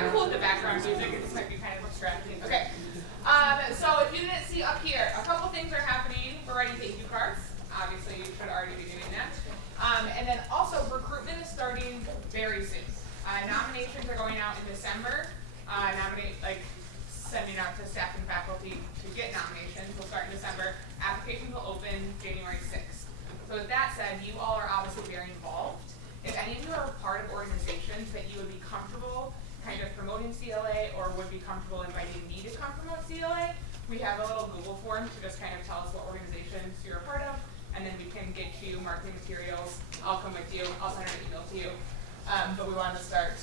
got cool with the background music. This might be kind of distracting. Okay. So if you didn't see up here, a couple things are happening. We're writing thank you cards. Obviously, you should already be doing that. And then also, recruitment is starting very soon. Nominations are going out in December. Sending out to staff and faculty to get nominations will start in December. Applications will open January 6th. So with that said, you all are obviously very involved. If any of you are part of organizations that you would be comfortable kind of promoting CLA or would be comfortable inviting me to come promote CLA, we have a little Google form to just kind of tell us what organizations you're a part of, and then we can get you marketing materials. I'll come with you. I'll send an email to you. But we want to start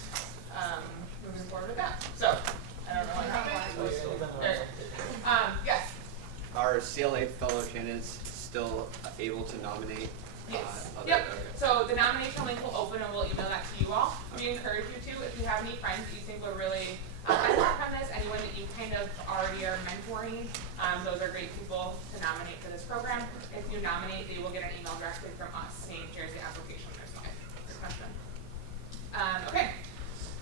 moving forward with that. So I don't know what happened. Yes. Are CLA fellow candidates still able to nominate? Yes. Yep. Okay. So the nomination link will open and we'll email that to you all. We encourage you to, if you have any friends that you think will really benefit from this, anyone that you kind of already are mentoring, those are great people to nominate for this program. If you nominate, they will get an email directly from us saying, here's the application. There's no question. Okay.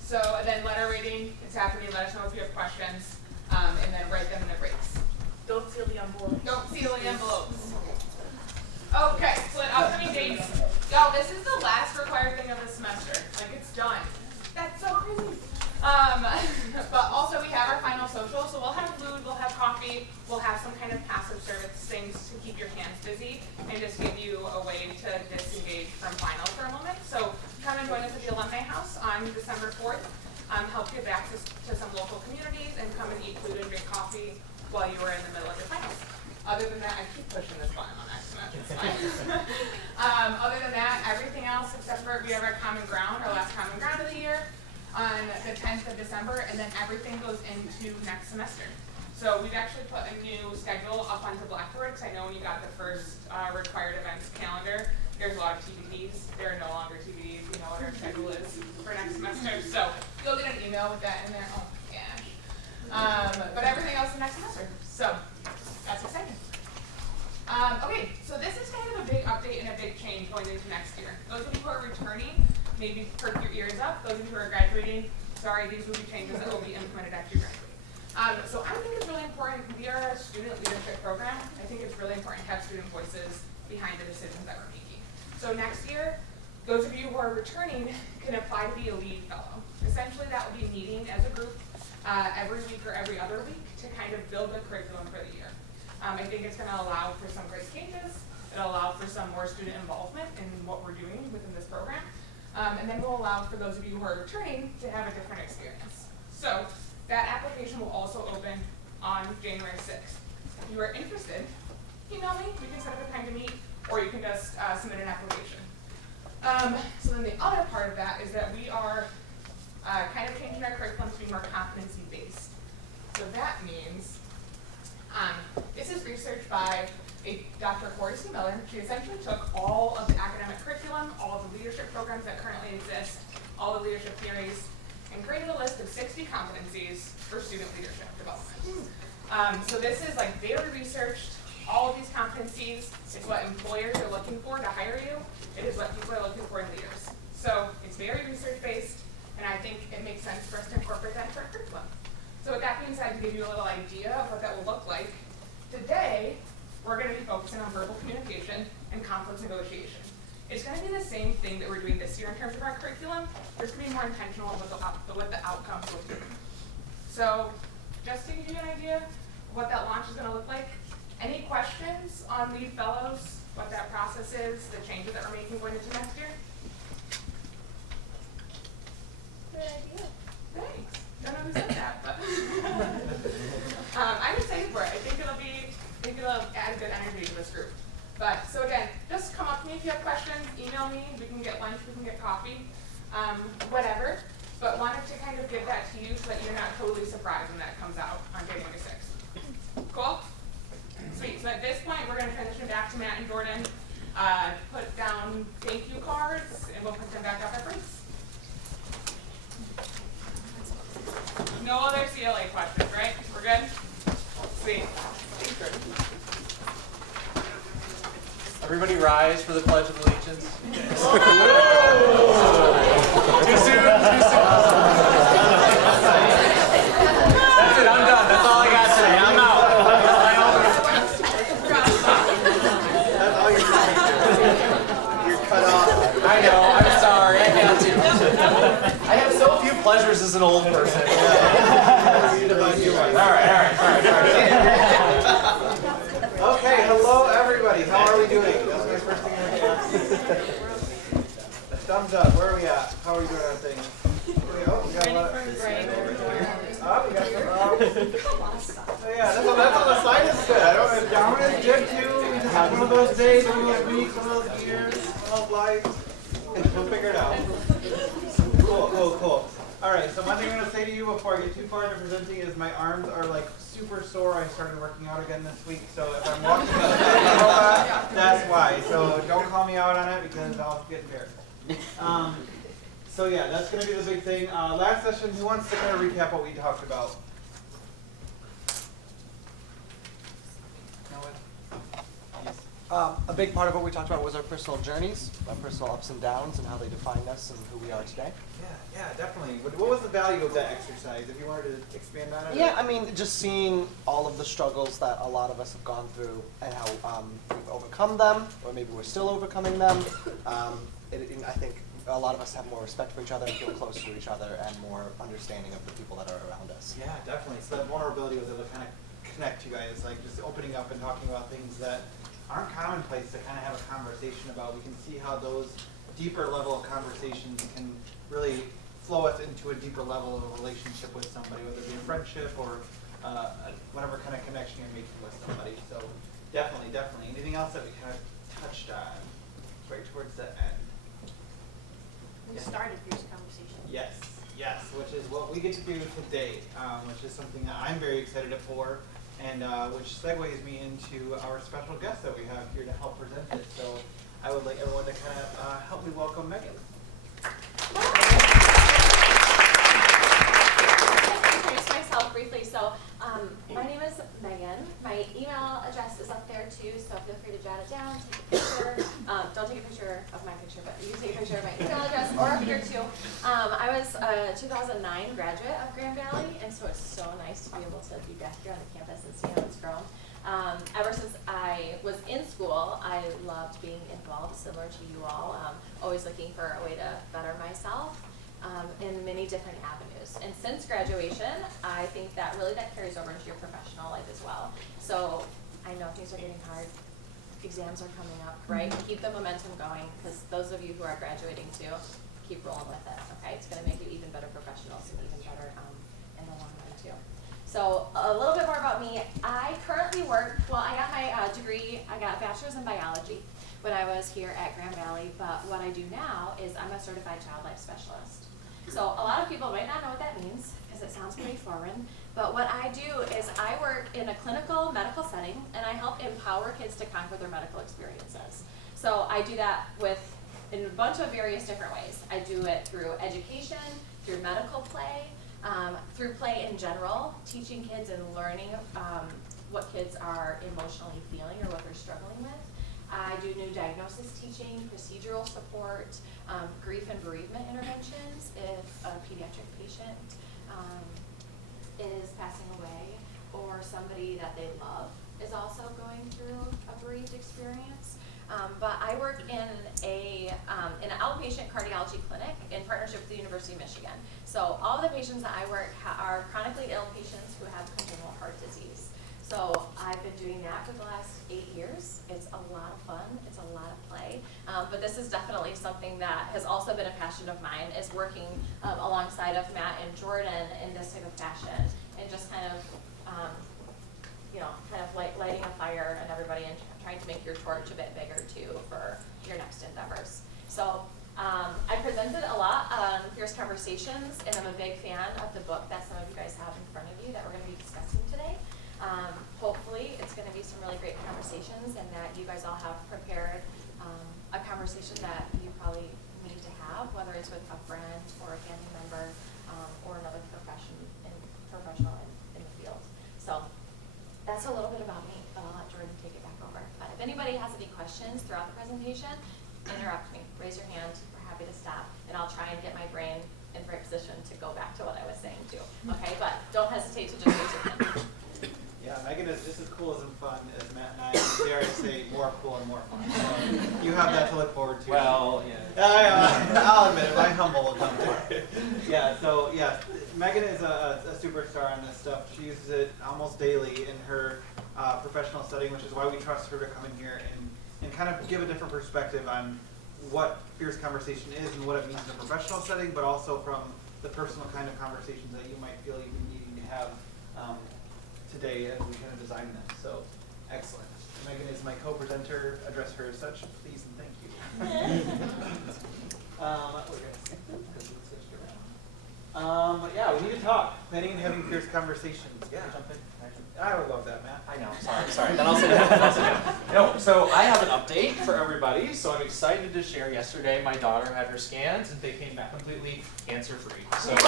So then letter rating, it's happening. Let us know if you have questions, and then write them in the breaks. Don't seal the envelope. Don't seal the envelopes. Okay, so the upcoming dates. Y'all, this is the last required thing of the semester. Like, it's done. That's so crazy. But also we have our final social, so we'll have food, we'll have coffee, we'll have some kind of passive service things to keep your hands busy and just give you a way to disengage from finals for a moment. So come and join us at the Alumni House on December 4th. Help give access to some local communities and come and eat food and drink coffee while you are in the middle of your finals. Other than that, I keep pushing this button on accident. It's fine. Other than that, everything else except for we have our common ground, our last common ground of the year, on the 10th of December, and then everything goes into next semester. So we've actually put a new schedule up onto Blackboard, because I know when you got the first required events calendar, there's a lot of TBDs. There are no longer TBDs. You know what our schedule is for next semester. So you'll get an email with that in there. Oh my gosh. But everything else is next semester. So that's exciting. Okay, so this is kind of a big update and a big change going into next year. Those of you who are returning, maybe perk your ears up. Those of you who are graduating, sorry, these will be changes that will be implemented after you graduate. So I think it's really important. We are a student leadership program. I think it's really important to have student voices behind the decisions that we're making. So next year, those of you who are returning can apply to be a lead fellow. Essentially, that will be meeting as a group every week or every other week to kind of build the curriculum for the year. I think it's going to allow for some great changes. It'll allow for some more student involvement in what we're doing within this program. And then we'll allow for those of you who are returning to have a different experience. So that application will also open on January 6th. If you are interested, email me. We can set up a time to meet, or you can just submit an application. So then the other part of that is that we are kind of changing our curriculum to be more competency-based. So that means this is research by Dr. Corey C. Miller. She essentially took all of the academic curriculum, all of the leadership programs that currently exist, all the leadership theories, and created a list of 60 competencies for student leadership development. So this is like very researched, all of these competencies. It's what employers are looking for to hire you. It is what people are looking for in leaders. So it's very research-based, and I think it makes sense for us to incorporate that into our curriculum. So with that being said, to give you a little idea of what that will look like, today we're going to be focusing on verbal communication and conflict negotiation. It's going to be the same thing that we're doing this year in terms of our curriculum. We're just going to be more intentional with what the outcomes will be. So just to give you an idea of what that launch is going to look like, any questions on Lead Fellows, what that process is, the changes that we're making going into next year? Good idea. Thanks. Don't know who said that, but I'm excited for it. I think it'll add good energy to this group. But so again, just come up to me if you have questions. Email me. We can get lunch. We can get coffee. Whatever. But wanted to kind of give that to you so that you're not totally surprised when that comes out on January 6th. Cool? Sweet. So at this point, we're going to transition back to Matt and Jordan. Put down thank you cards, and we'll put them back up at breaks. No other CLA questions, right? We're good? Sweet. Thanks, Jordan. Everybody rise for the Pledge of Allegiance. Too soon? Too soon? Pleasures is an old person. All right. Okay, hello everybody. How are we doing? That's my first thing I have to ask. A thumbs up. Where are we at? How are we doing on things? Oh, we got a lot of... Oh, we got some... Oh yeah, that's on the side is good. I don't know if down is good too. We just have one of those days, one of those weeks, one of those years, one of those lives. We'll figure it out. Cool. All right, so one thing I'm going to say to you before I get too far into presenting is my arms are like super sore. I started working out again this week, so if I'm walking that's why. So don't call me out on it because I'll get embarrassed. So yeah, that's going to be the big thing. Last session, who wants to kind of recap what we talked about? No one? Yes. A big part of what we talked about was our personal journeys, our personal ups and downs, and how they defined us and who we are today. Yeah, definitely. What was the value of that exercise? If you wanted to expand on it? Yeah, I mean, just seeing all of the struggles that a lot of us have gone through and how we've overcome them, or maybe we're still overcoming them. I think a lot of us have more respect for each other and feel closer to each other and more understanding of the people that are around us. Yeah, definitely. So that vulnerability was able to kind of connect you guys, like just opening up and talking about things that aren't commonplace to kind of have a conversation about. We can see how those deeper level of conversations can really flow us into a deeper level of a relationship with somebody, whether it be a friendship or whatever kind of connection you're making with somebody. So definitely. Anything else that we kind of touched on right towards the end? We started fierce conversation. Yes, which is what we get to do today, which is something that I'm very excited for, and which segues me into our special guest that we have here to help present it. So I would like everyone to kind of help me welcome Megan. Introduce myself briefly. So my name is Megan. My email address is up there too, so feel free to jot it down, take a picture. Don't take a picture of my picture, but you can take a picture of my email address or up here too. I was a 2009 graduate of Grand Valley, and so it's so nice to be able to be back here on the campus and see how it's grown. Ever since I was in school, I loved being involved, similar to you all, always looking for a way to better myself in many different avenues. And since graduation, I think that really carries over into your professional life as well. So I know things are getting hard. Exams are coming up, right? Keep the momentum going, because those of you who are graduating too, keep rolling with it, okay? It's going to make you even better professionals and even better in the long run too. So a little bit more about me. I currently work, well, I got my degree, I got a bachelor's in biology when I was here at Grand Valley, but what I do now is I'm a certified child life specialist. So a lot of people might not know what that means because it sounds pretty foreign, but what I do is I work in a clinical medical setting and I help empower kids to conquer their medical experiences. So I do that in a bunch of various different ways. I do it through education, through medical play, through play in general, teaching kids and learning what kids are emotionally feeling or what they're struggling with. I do new diagnosis teaching, procedural support, grief and bereavement interventions if a pediatric patient is passing away or somebody that they love is also going through a bereaved experience. But I work in an outpatient cardiology clinic in partnership with the University of Michigan. So all the patients that I work are chronically ill patients who have congenital heart disease. So I've been doing that for the last 8 years. It's a lot of fun. It's a lot of play. But this is definitely something that has also been a passion of mine, is working alongside of Matt and Jordan in this type of fashion and just kind of lighting a fire and everybody and trying to make your torch a bit bigger too for your next endeavors. So I presented a lot on Fierce Conversations, and I'm a big fan of the book that some of you guys have in front of you that we're going to be discussing today. Hopefully it's going to be some really great conversations and that you guys all have prepared a conversation that you probably need to have, whether it's with a friend or a family member or another professional in the field. So that's a little bit about me, but I'll let Jordan take it back over. But if anybody has any questions throughout the presentation, interrupt me, raise your hand, we're happy to stop, and I'll try and get my brain in the right position to go back to what I was saying too. Okay, but don't hesitate to just raise your hand. Yeah, Megan is just as cool and fun as Matt and I, and dare I say, more cool and more fun. So you have that to look forward to. Well, yeah. I'll admit it, my humble will come to it. Yeah, so yeah, Megan is a superstar on this stuff. She uses it almost daily in her professional setting, which is why we trust her to come in here and kind of give a different perspective on what fierce conversation is and what it means in a professional setting, but also from the personal kind of conversations that you might feel you've been needing to have today as we kind of design them. So, excellent. Megan is my co-presenter. Address her as such, please and thank you. Yeah, we need to talk. Planning and having fierce conversations. Yeah, jump in. I would love that, Matt. I know, sorry. Then I'll sit down. No, so I have an update for everybody. So I'm excited to share. Yesterday, my daughter had her scans, and they came back completely cancer-free. So thank you.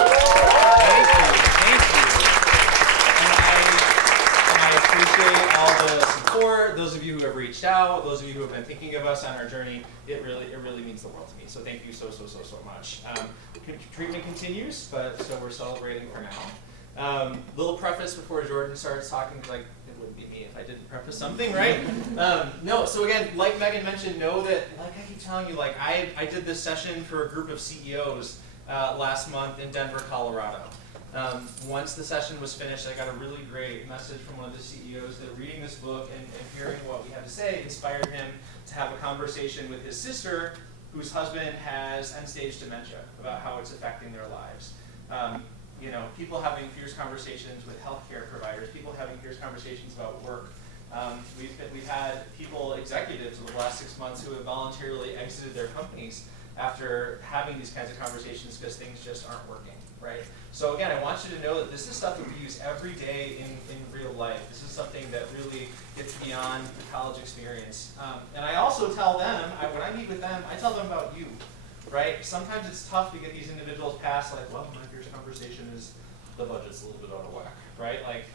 And I appreciate all the support. Those of you who have reached out, those of you who have been thinking of us on our journey, it really means the world to me. So thank you so much. Treatment continues, but so we're celebrating for now. Little preface before Jordan starts talking, like it wouldn't be me if I didn't preface something, right? No, so again, like Megan mentioned, know that, like I keep telling you, like I did this session for a group of CEOs last month in Denver, Colorado. Once the session was finished, I got a really great message from one of the CEOs that reading this book and hearing what we had to say inspired him to have a conversation with his sister, whose husband has end-stage dementia, about how it's affecting their lives. You know, people having fierce conversations with healthcare providers, people having fierce conversations about work. We've had executives over the last 6 months who have voluntarily exited their companies after having these kinds of conversations because things just aren't working, right? So again, I want you to know that this is stuff that we use every day in real life. This is something that really gets beyond the college experience. And I also tell them, when I meet with them, I tell them about you. Right? Sometimes it's tough to get these individuals past, like, well, my fierce conversation is the budget's a little bit out of whack, right? Like,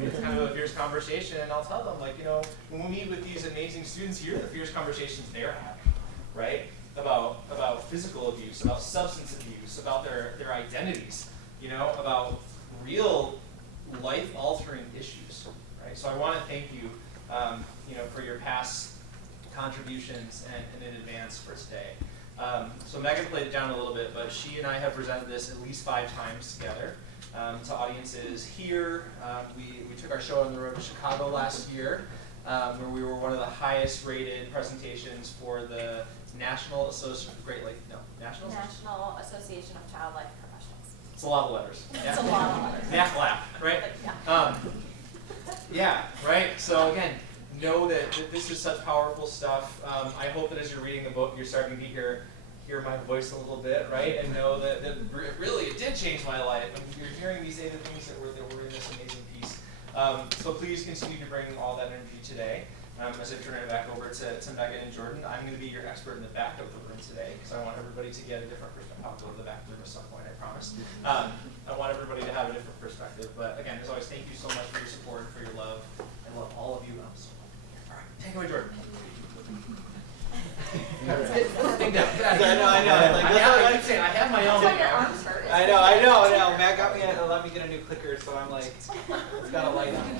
it's kind of a fierce conversation, and I'll tell them, like, you know, when we meet with these amazing students, here are the fierce conversations they're having, right? About physical abuse, about substance abuse, about their identities, you know, about real life-altering issues, right? So I want to thank you, you know, for your past contributions and in advance for today. So Megan played it down a little bit, but she and I have presented this at least 5 times together to audiences here. We took our show on the road to Chicago last year, where we were one of the highest rated presentations for the National Association of Child Life Professionals. It's a lot of letters. It's a lot of letters. NACLAP, right? Yeah, right? So again, know that this is such powerful stuff. I hope that as you're reading the book, you're starting to hear my voice a little bit, right? And know that it did change my life. And you're hearing me say the things that were in this amazing piece. So please continue to bring all that energy today. As I turn it back over to Megan and Jordan, I'm going to be your expert in the back of the room today because I want everybody to get a different perspective. I'll go to the back of the room at some point, I promise. I want everybody to have a different perspective. But again, as always, thank you so much for your support and for your love. I love all of you. All right, take it away, Jordan. Thing down. I know. I keep saying I have my own. That's why your arms hurt. I know. Matt got me let me get a new clicker, so I'm like, it's got a light on it.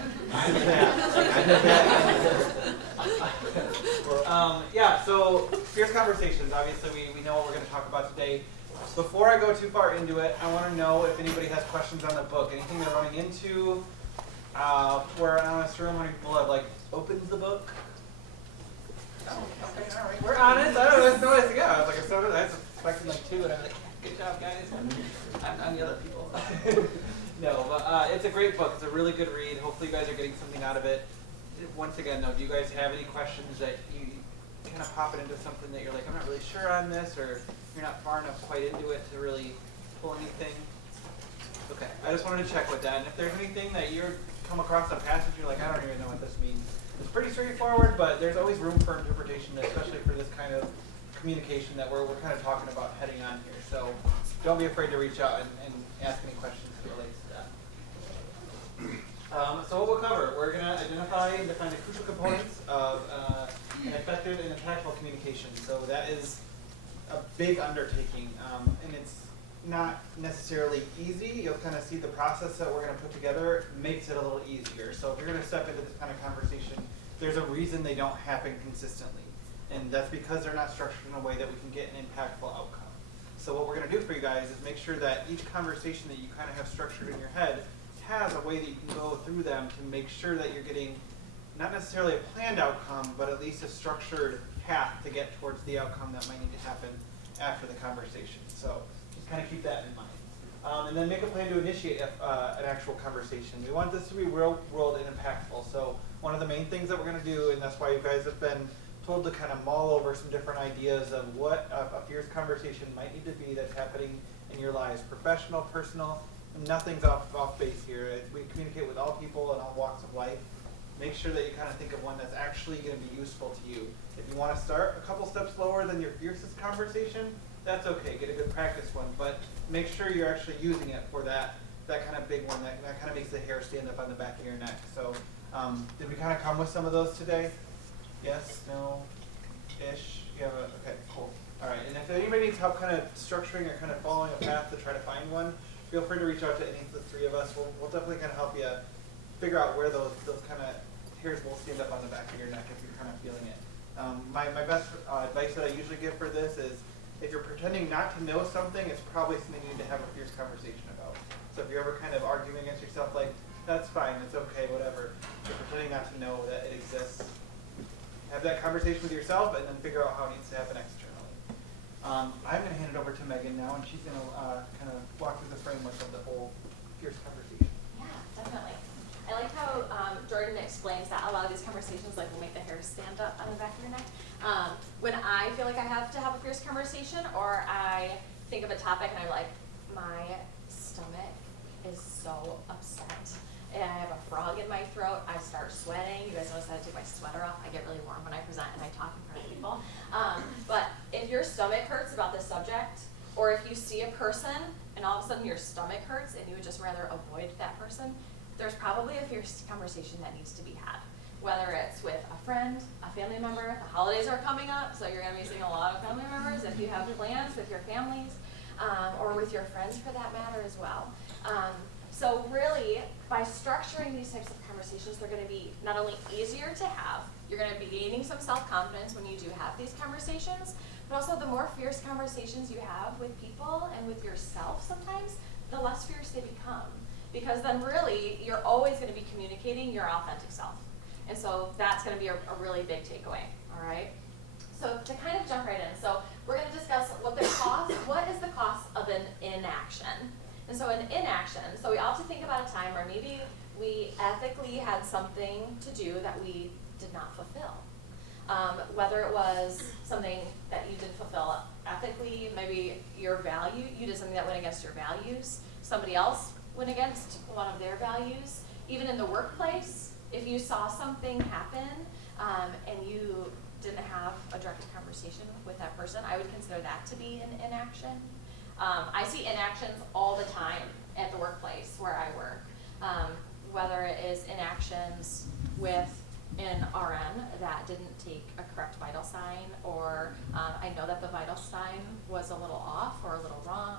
Yeah, so fierce conversations. Obviously, we know what we're going to talk about today. Before I go too far into it, I want to know if anybody has questions on the book. Anything they're running into. We're in an honest room. How many people have opened the book? Oh, okay, all right. We're honest. I don't know. That's noise. Yeah, I was like, I was expecting 2, and I'm like, good job, guys. I'm the other people. No, but it's a great book. It's a really good read. Hopefully, you guys are getting something out of it. Once again, though, do you guys have any questions that you kind of pop it into something that you're like, I'm not really sure on this, or you're not far enough quite into it to really pull anything? Okay, I just wanted to check with that. And if there's anything that you're come across a passage, you're like, I don't even know what this means. It's pretty straightforward, but there's always room for interpretation, especially for this kind of communication that we're kind of talking about heading on here. So don't be afraid to reach out and ask any questions that relates to that. So what we'll cover, we're going to identify and define the crucial components of an effective and impactful communication. So that is a big undertaking, and it's not necessarily easy. You'll kind of see the process that we're going to put together makes it a little easier. So if you're going to step into this kind of conversation, there's a reason they don't happen consistently. And that's because they're not structured in a way that we can get an impactful outcome. So what we're going to do for you guys is make sure that each conversation that you kind of have structured in your head has a way that you can go through them to make sure that you're getting not necessarily a planned outcome, but at least a structured path to get towards the outcome that might need to happen after the conversation. So just kind of keep that in mind. And then make a plan to initiate an actual conversation. We want this to be real world and impactful. So one of the main things that we're going to do, and that's why you guys have been told to kind of mull over some different ideas of what a fierce conversation might need to be that's happening in your lives, professional, personal. Nothing's off base here. We communicate with all people in all walks of life. Make sure that you kind of think of one that's actually going to be useful to you. If you want to start a couple steps lower than your fiercest conversation, that's okay. Get a good practice one, but make sure you're actually using it for that kind of big one that kind of makes the hair stand up on the back of your neck. So did we kind of come with some of those today? Yes? No? Ish? You have okay, cool. All right, and if anybody needs help kind of structuring or kind of following a path to try to find one, feel free to reach out to any of the three of us. We'll definitely kind of help you figure out where those kind of hairs will stand up on the back of your neck if you're kind of feeling it. My best advice that I usually give for this is if you're pretending not to know something, it's probably something you need to have a fierce conversation about. So if you're ever kind of arguing against yourself, like, that's fine, it's okay, whatever. If you're pretending not to know that it exists, have that conversation with yourself and then figure out how it needs to happen externally. I'm going to hand it over to Megan now, and she's going to kind of walk through the framework of the whole fierce conversation. Yeah, definitely. I like how Jordan explains that a lot of these conversations like will make the hair stand up on the back of your neck. When I feel like I have to have a fierce conversation, or I think of a topic and I'm like, my stomach is so upset and I have a frog in my throat, I start sweating. You guys notice I take my sweater off. I get really warm when I present and I talk in front of people. But if your stomach hurts about this subject, or if you see a person and all of a sudden your stomach hurts and you would just rather avoid that person, there's probably a fierce conversation that needs to be had. Whether it's with a friend, a family member, the holidays are coming up, so you're going to be seeing a lot of family members if you have plans with your families, or with your friends for that matter as well. So really, by structuring these types of conversations, they're going to be not only easier to have, you're going to be gaining some self-confidence when you do have these conversations, but also the more fierce conversations you have with people and with yourself sometimes, the less fierce they become. Because then really, you're always going to be communicating your authentic self. And so that's going to be a really big takeaway, all right? So to kind of jump right in, so we're going to discuss what is the cost of an inaction? And so an inaction, so we ought to think about a time where maybe we ethically had something to do that we did not fulfill. Whether it was something that you didn't fulfill ethically, maybe your value, you did something that went against your values, somebody else went against one of their values. Even in the workplace, if you saw something happen and you didn't have a direct conversation with that person, I would consider that to be an inaction. I see inactions all the time at the workplace where I work, whether it is inactions with an RN that didn't take a correct vital sign, or I know that the vital sign was a little off or a little wrong.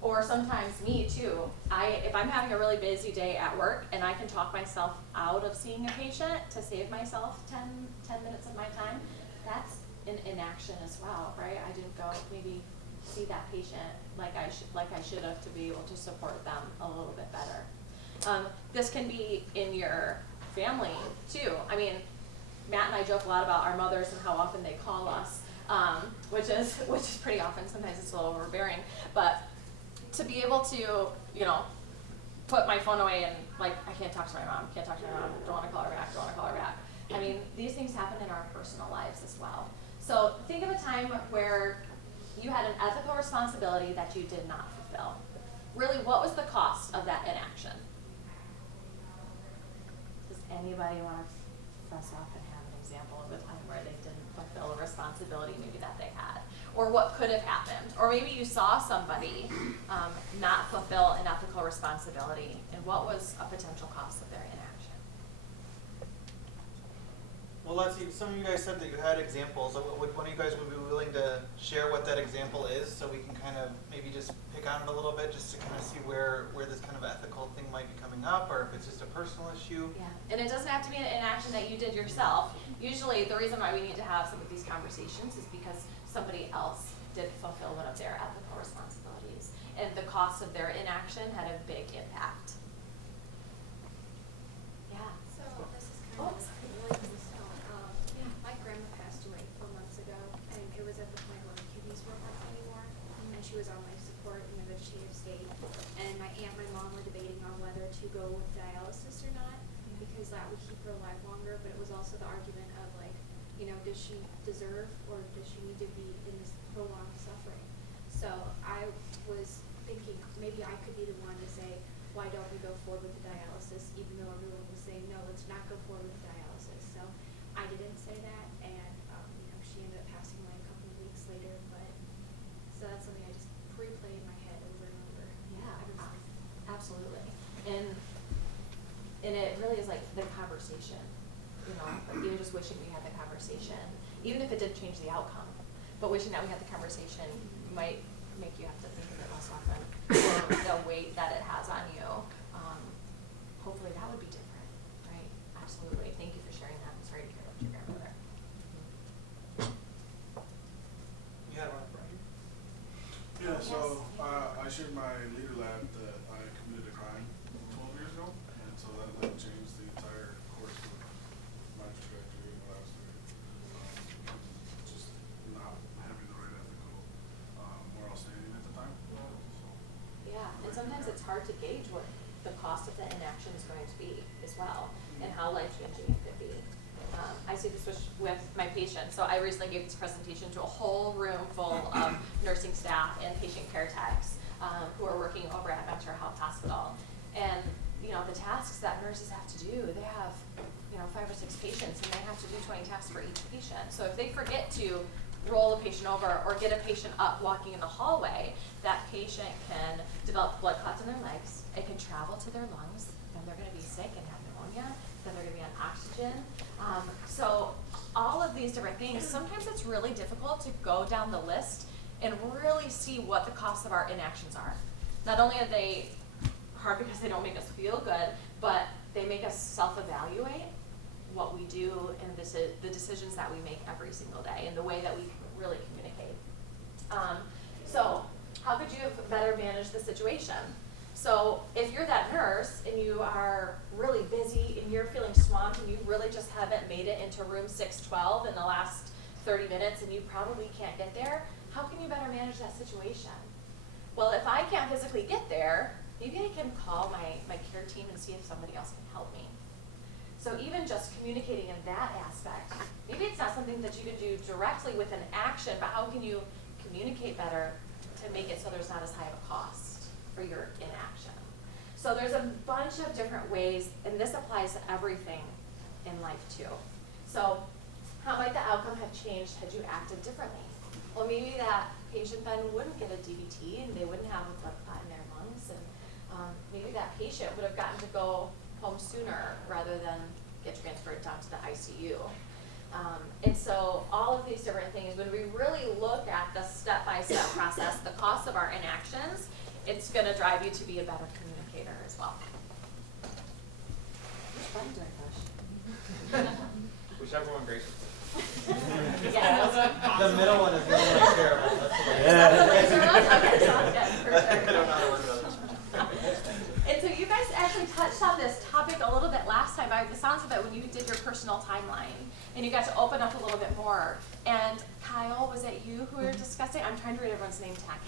Or sometimes me too. If I'm having a really busy day at work and I can talk myself out of seeing a patient to save myself 10 minutes of my time, that's an inaction as well, right? I didn't go maybe see that patient like I should have to be able to support them a little bit better. This can be in your family too. I mean, Matt and I joke a lot about our mothers and how often they call us, which is pretty often. Sometimes it's a little overbearing, but to be able to, put my phone away and I can't talk to my mom, don't want to call her back. I mean, these things happen in our personal lives as well. So think of a time where you had an ethical responsibility that you did not fulfill. Really, what was the cost of that inaction? Does anybody want to fuss off and have an example of a time where they didn't fulfill a responsibility maybe that they had? Or what could have happened? Or maybe you saw somebody not fulfill an ethical responsibility, and what was a potential cost of their inaction? Well, let's see. Some of you guys said that you had examples. Would one of you guys be willing to share what that example is, so we can kind of maybe just pick on it a little bit, just to kind of see where this kind of ethical thing might be coming up, or if it's just a personal issue? Yeah, and it doesn't have to be an inaction that you did yourself. Usually the reason why we need to have some of these conversations is because somebody else did fulfillment of their ethical responsibilities. And the cost of their inaction had a big impact. Yeah. So this is Oh, kind of sorry. really personal. My grandma passed away 4 months ago, and it was at the point where my kidneys weren't working anymore, and she was on life support in a vegetative state. And my aunt and my mom were debating on whether to go with dialysis or not, because that would keep her alive longer. But it was also the argument of like, you know, does she deserve or does she need to be in this prolonged suffering? So I was thinking maybe I could be the one to say, why don't we go forward with the dialysis, even though everyone was saying, no, let's not go forward with dialysis. So I didn't say that, and you know, she ended up passing away a couple of weeks later. But so that's something I just replay in my head over and over. Yeah, every month. absolutely. And it really is like the conversation, you know, like even just wishing we had the conversation, even if it didn't change the outcome, but wishing that we had the conversation might make you have to think of it less often, or the weight that it has on you. Hopefully that would be different, right? Absolutely. Thank you for sharing that. I'm sorry to hear about your grandmother. You had one, Brian? Yeah, so I shared my leader lab that I committed a crime 12 years ago, and so that like changed the entire course of my trajectory and what I was doing. Just not having the right ethical moral standing at the time. So, Yeah, and sometimes it's hard to gauge what the cost of the inaction is going to be as well, and how life-changing it could be. I see this with my patients. So I recently gave this presentation to a whole room full of nursing staff and patient care techs who are working over at Ventura Health Hospital. And you know, the tasks that nurses have to do, they have 5 or 6 patients, and they have to do 20 tasks for each patient. So if they forget to roll a patient over or get a patient up walking in the hallway, that patient can develop blood clots in their legs. It can travel to their lungs. Then they're going to be sick and have pneumonia. Then they're going to be on oxygen. So all of these different things, sometimes it's really difficult to go down the list and really see what the costs of our inactions are. Not only are they hard because they don't make us feel good, but they make us self-evaluate what we do and the decisions that we make every single day and the way that we really communicate. So how could you have better managed the situation? So if you're that nurse and you are really busy and you're feeling swamped and you really just haven't made it into room 612 in the last 30 minutes and you probably can't get there, how can you better manage that situation? Well, if I can't physically get there, maybe I can call my care team and see if somebody else can help me. So even just communicating in that aspect, maybe it's not something that you can do directly with an action, but how can you communicate better to make it so there's not as high of a cost for your inaction? So there's a bunch of different ways, and this applies to everything in life too. So how might the outcome have changed had you acted differently? Well, maybe that patient then wouldn't get a DVT and they wouldn't have a blood clot in their lungs, and maybe that patient would have gotten to go home sooner rather than get transferred down to the ICU. And so all of these different things, when we really look at the step-by-step process, the cost of our inactions, it's going to drive you to be a better communicator as well. Which button do I push? Whichever one Grace would push. Yeah, The middle one is the one I care about. That's the one. Okay, sounds good. Perfect. I don't know how to work with others. And so you guys actually touched on this topic a little bit last time, by the sounds of it, when you did your personal timeline, and you got to open up a little bit more. And Kyle, was it you who were discussing? I'm trying to read everyone's name tag.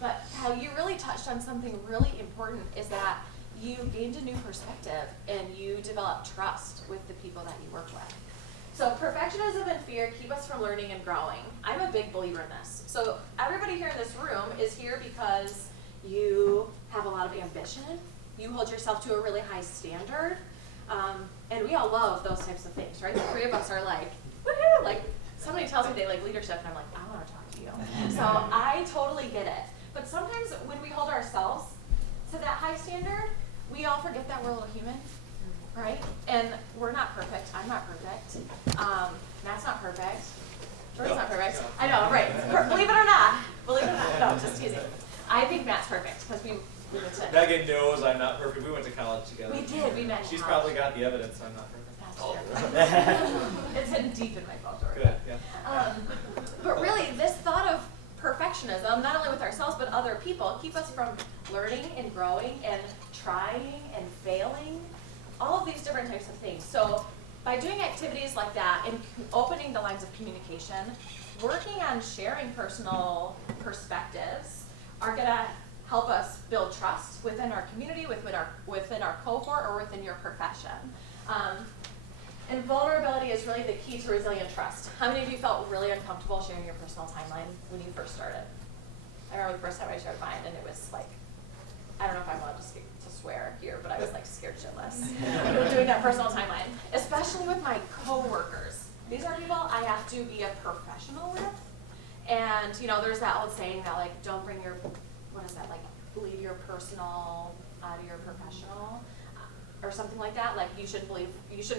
But Kyle, you really touched on something really important, is that you gained a new perspective and you developed trust with the people that you work with. So perfectionism and fear keep us from learning and growing. I'm a big believer in this. So everybody here in this room is here because you have a lot of ambition, you hold yourself to a really high standard, and we all love those types of things, right? The 3 of us are like, woohoo! Like, somebody tells me they like leadership, and I'm like, I want to talk to you. So I totally get it. But sometimes when we hold ourselves to that high standard, we all forget that we're a little human, right? And we're not perfect. I'm not perfect. Matt's not perfect. Jordan's not perfect. I know, right? Believe it or not. Believe it or not. No, just teasing. I think Matt's perfect because we went to. Megan knows I'm not perfect. We went to college together. We did. We met. in She's college. probably got the evidence I'm not perfect. That's true. It's hidden deep in my phone, Jordan. Good, yeah. But really, this thought of perfectionism, not only with ourselves but other people, keep us from learning and growing and trying and failing, all of these different types of things. So by doing activities like that and opening the lines of communication, working on sharing personal perspectives are gonna help us build trust within our community, within our cohort, or within your profession. And vulnerability is really the key to resilient trust. How many of you felt really uncomfortable sharing your personal timeline when you first started? I remember the first time I shared mine, and it was like, I don't know if I'm allowed to swear here, but I was like scared shitless doing that personal timeline, especially with my coworkers. These are people I have to be a professional with, and you know, there's that old saying that like, don't bring your, what is that, like, leave your personal out of your professional, or something like that. Like you shouldn't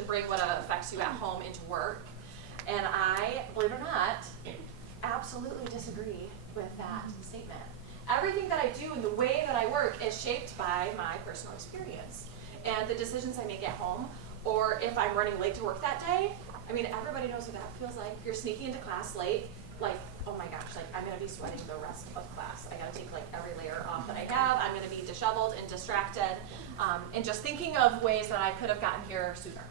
bring what affects you at home into work. And I, believe it or not, absolutely disagree with that statement. Everything that I do and the way that I work is shaped by my personal experience and the decisions I make at home, or if I'm running late to work that day. I mean, everybody knows what that feels like. You're sneaking into class late, like, oh my gosh, like I'm gonna be sweating the rest of class. I gotta take like every layer off that I have. I'm gonna be disheveled and distracted, and just thinking of ways that I could have gotten here sooner.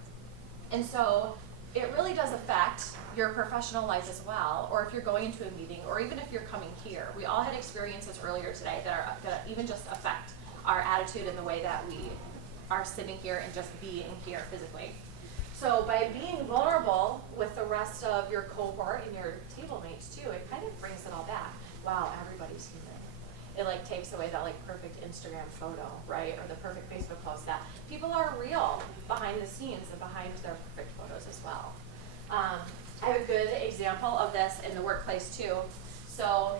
And so it really does affect your professional life as well, or if you're going into a meeting, or even if you're coming here. We all had experiences earlier today that even just affect our attitude and the way that we are sitting here and just being here physically. So by being vulnerable with the rest of your cohort and your table mates too, it kind of brings it all back. Wow, everybody's human. It like takes away that like perfect Instagram photo, right? Or the perfect Facebook post, that people are real behind the scenes and behind their perfect photos as well. I have a good example of this in the workplace too. So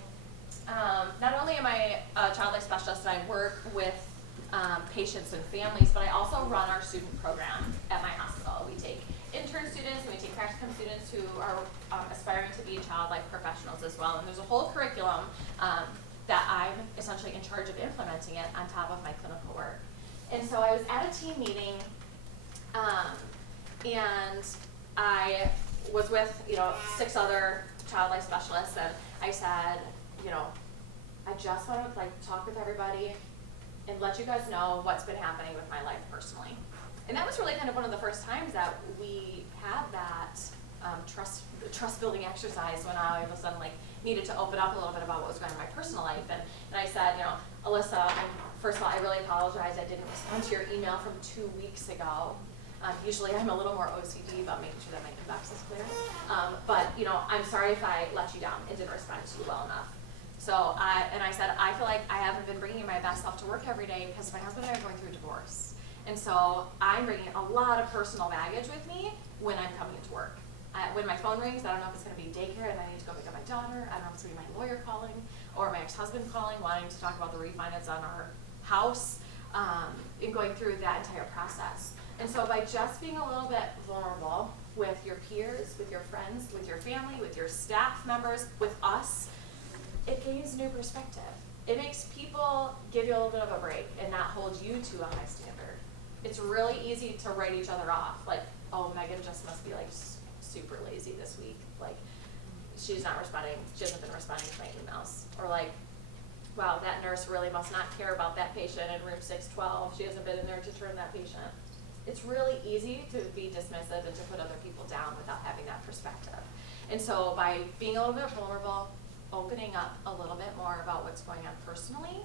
not only am I a child life specialist and I work with patients and families, but I also run our student program at my hospital. We take intern students and we take practicum students who are aspiring to be child life professionals as well. And there's a whole curriculum that I'm essentially in charge of implementing it on top of my clinical work. And so I was at a team meeting, and I was with 6 other child life specialists, and I said, I just want to like talk with everybody and let you guys know what's been happening with my life personally. And that was really kind of one of the first times that we had that trust building exercise, when I was on like needed to open up a little bit about what was going on in my personal life. And I said, Alyssa, first of all, I really apologize. I didn't respond to your email from 2 weeks ago. Usually I'm a little more OCD about making sure that my inbox is clear. But I'm sorry if I let you down and didn't respond to you well enough. So I said, I feel like I haven't been bringing my best self to work every day because my husband and I are going through a divorce. And so I'm bringing a lot of personal baggage with me when I'm coming into work. When my phone rings, I don't know if it's going to be daycare and I need to go pick up my daughter. I don't know if it's going to be my lawyer calling or my ex-husband calling, wanting to talk about the refinance on our house, and going through that entire process. And so by just being a little bit vulnerable with your peers, with your friends, with your family, with your staff members, with us, it gains new perspective. It makes people give you a little bit of a break and not hold you to a high standard. It's really easy to write each other off, like, oh, Megan just must be like super lazy this week. Like, she's not responding, she hasn't been responding to my emails. Or like, wow, that nurse really must not care about that patient in room 612. She hasn't been in there to turn that patient. It's really easy to be dismissive and to put other people down without having that perspective. And so by being a little bit vulnerable, opening up a little bit more about what's going on personally,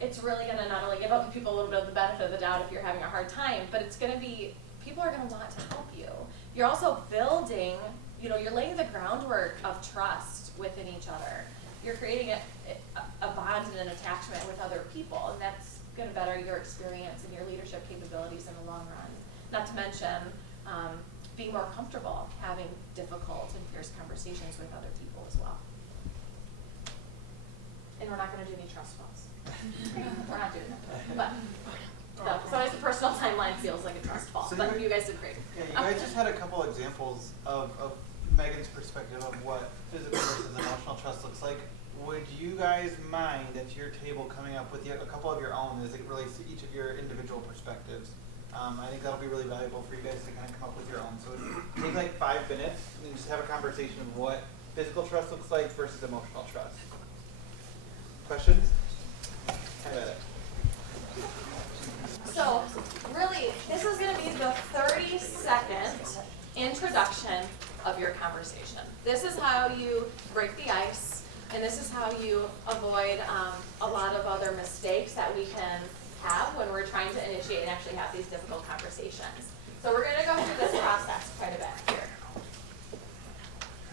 it's really going to not only give other people a little bit of the benefit of the doubt if you're having a hard time, but it's going to be, people are going to want to help you. You're also building, you're laying the groundwork of trust within each other. You're creating a bond and an attachment with other people, and that's going to better your experience and your leadership capabilities in the long run. Not to mention being more comfortable having difficult and fierce conversations with other people as well. And we're not going to do any trust falls. We're not doing that. But sometimes the personal timeline feels like a trust fall. So but you guys did great. Yeah, you guys just had a couple examples of Megan's perspective of what physical versus emotional trust looks like. Would you guys mind at your table coming up with a couple of your own as it relates to each of your individual perspectives? I think that'll be really valuable for you guys to kind of come up with your own. So take like 5 minutes and just have a conversation of what physical trust looks like versus emotional trust. Questions? Have at it. So, really, this is going to be the 30-second introduction of your conversation. This is how you break the ice, and this is how you avoid a lot of other mistakes that we can have when we're trying to initiate and actually have these difficult conversations. So we're going to go through this process quite a bit here.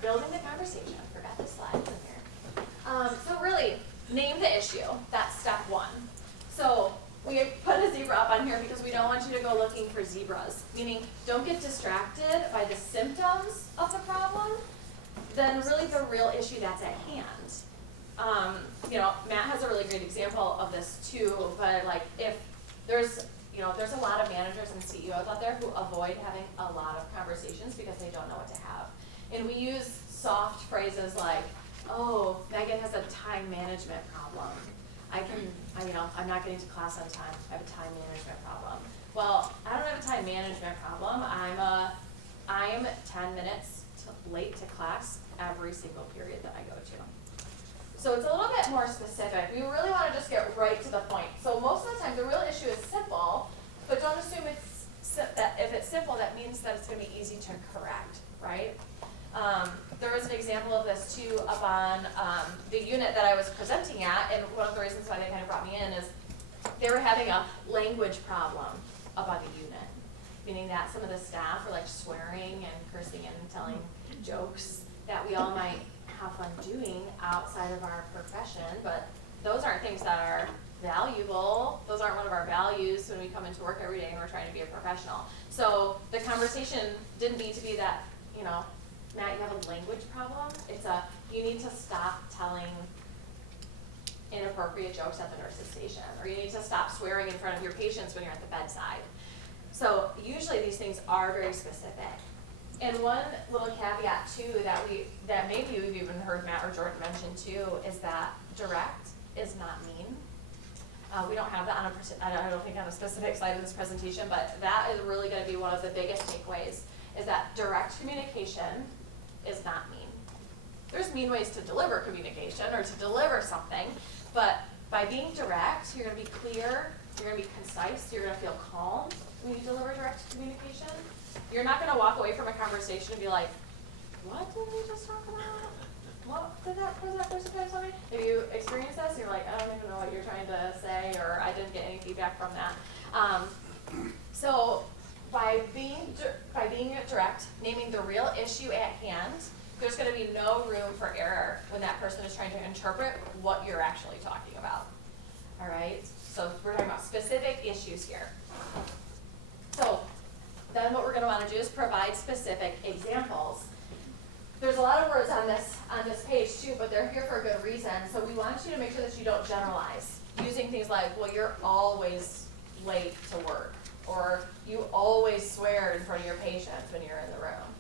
Building the conversation. Forgot the slides in here. So really, name the issue. That's step one. So we put a zebra up on here because we don't want you to go looking for zebras. Meaning, don't get distracted by the symptoms of the problem, then really the real issue that's at hand. You know, Matt has a really great example of this too, but like if there's a lot of managers and CEOs out there who avoid having a lot of conversations because they don't know what to have. And we use soft phrases like, oh, Megan has a time management problem. I'm not getting to class on time. I have a time management problem. Well, I don't have a time management problem. I'm 10 minutes late to class every single period that I go to. So it's a little bit more specific. We really want to just get right to the point. So most of the time, the real issue is simple, but don't assume that if it's simple, that means that it's going to be easy to correct, right? There was an example of this too up on the unit that I was presenting at, and one of the reasons why they kind of brought me in is they were having a language problem up on the unit, meaning that some of the staff were like swearing and cursing and telling jokes that we all might have fun doing outside of our profession, but those aren't things that are valuable. Those aren't one of our values when we come into work every day and we're trying to be a professional. So the conversation didn't need to be that, Matt, you have a language problem. It's you need to stop telling inappropriate jokes at the nurse's station, or you need to stop swearing in front of your patients when you're at the bedside. So usually these things are very specific. And one little caveat too that maybe you've even heard Matt or Jordan mention too is that direct is not mean. We don't have that I don't think on a specific slide in this presentation, but that is really going to be one of the biggest takeaways, is that direct communication is not mean. There's mean ways to deliver communication or to deliver something, but by being direct, you're going to be clear, you're going to be concise, you're going to feel calm when you deliver direct communication. You're not going to walk away from a conversation and be like, what did we just talk about? What did that person tell me? Have you experienced this? You're like, I don't even know what you're trying to say, or I didn't get any feedback from that. So by being direct, naming the real issue at hand, there's going to be no room for error when that person is trying to interpret what you're actually talking about. All right? So we're talking about specific issues here. So then what we're going to want to do is provide specific examples. There's a lot of words on this page too, but they're here for a good reason. So we want you to make sure that you don't generalize, using things like, well, you're always late to work, or you always swear in front of your patients when you're in the room.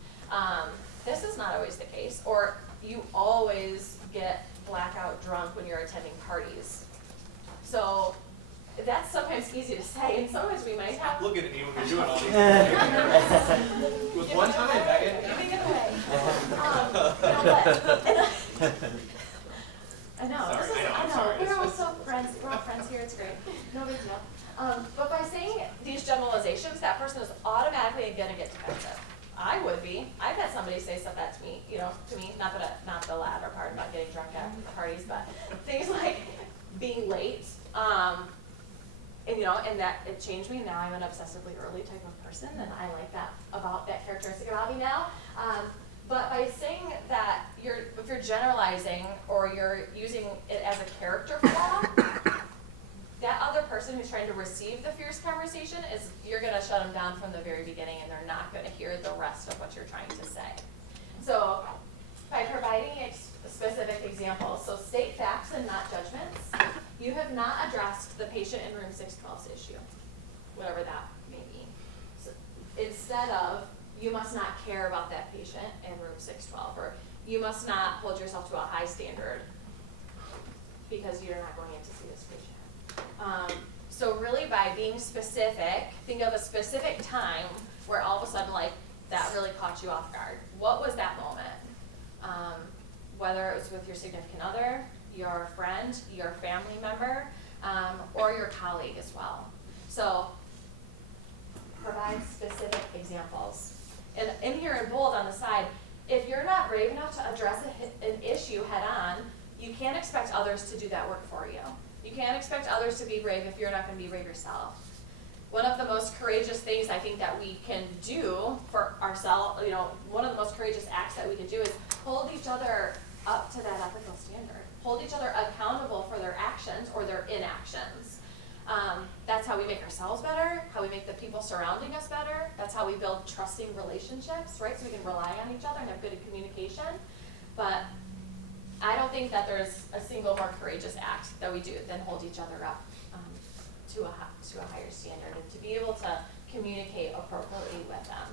This is not always the case. Or you always get blackout drunk when you're attending parties. So that's sometimes easy to say, and sometimes we might have. Look at me when you're doing all these things. With one time, Megan. Giving it away. I know. I know. We're all so friends. We're all friends here. It's great. No big deal. But by saying these generalizations, that person is automatically going to get defensive. I would be. I've had somebody say stuff that to me, not the latter part about getting drunk at parties, but things like being late. And that it changed me. Now I'm an obsessively early type of person, and I like that characteristic about me now. But by saying that if you're generalizing or you're using it as a character flaw, that other person who's trying to receive the fierce conversation you're going to shut them down from the very beginning, and they're not going to hear the rest of what you're trying to say. So by providing specific examples, so state facts and not judgments. You have not addressed the patient in room 612's issue, whatever that may be. So instead of, you must not care about that patient in room 612, or you must not hold yourself to a high standard because you're not going in to see this patient. So really by being specific, think of a specific time where all of a sudden that really caught you off guard. What was that moment? whether it was with your significant other, your friend, your family member, or your colleague as well. So provide specific examples. And in here in bold on the side, if you're not brave enough to address an issue head on, you can't expect others to do that work for you. You can't expect others to be brave if you're not going to be brave yourself. One of the most courageous things I think that we can do for ourselves, one of the most courageous acts that we can do is hold each other up to that ethical standard. Hold each other accountable for their actions or their inactions. That's how we make ourselves better, how we make the people surrounding us better. That's how we build trusting relationships, right? So we can rely on each other and have good communication. But I don't think that there's a single more courageous act that we do than hold each other up to a higher standard and to be able to communicate appropriately with them.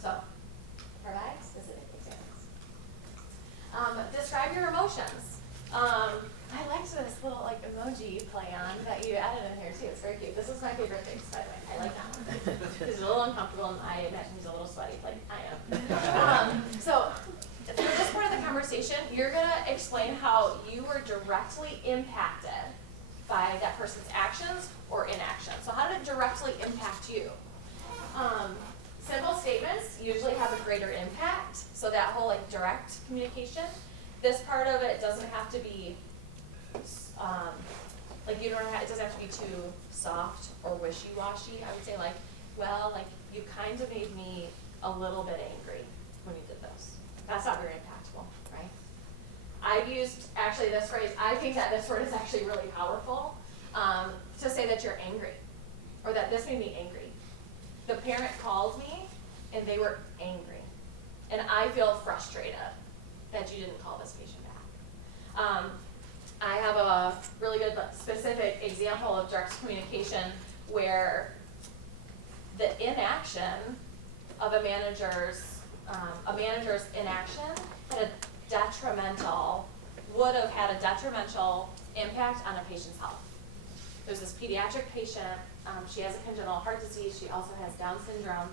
So, provide specific examples. Describe your emotions. I liked this little emoji play on that you added in here too. It's very cute. This is my favorite thing, by the way. I like that one. He's a little uncomfortable and I imagine he's a little sweaty like I am. So for this part of the conversation, you're gonna explain how you were directly impacted by that person's actions or inaction. So how did it directly impact you? Simple statements usually have a greater impact. So that whole direct communication. This part of it doesn't have to be it doesn't have to be too soft or wishy-washy. I would say you kind of made me a little bit angry when you did this. That's not very impactful, right? I've used actually this phrase. I think that this word is actually really powerful to say that you're angry or that this made me angry. The parent called me and they were angry, and I feel frustrated that you didn't call this patient back. I have a really good specific example of direct communication where the inaction of a manager's inaction would have had a detrimental impact on a patient's health. There's this pediatric patient, she has a congenital heart disease, she also has Down syndrome.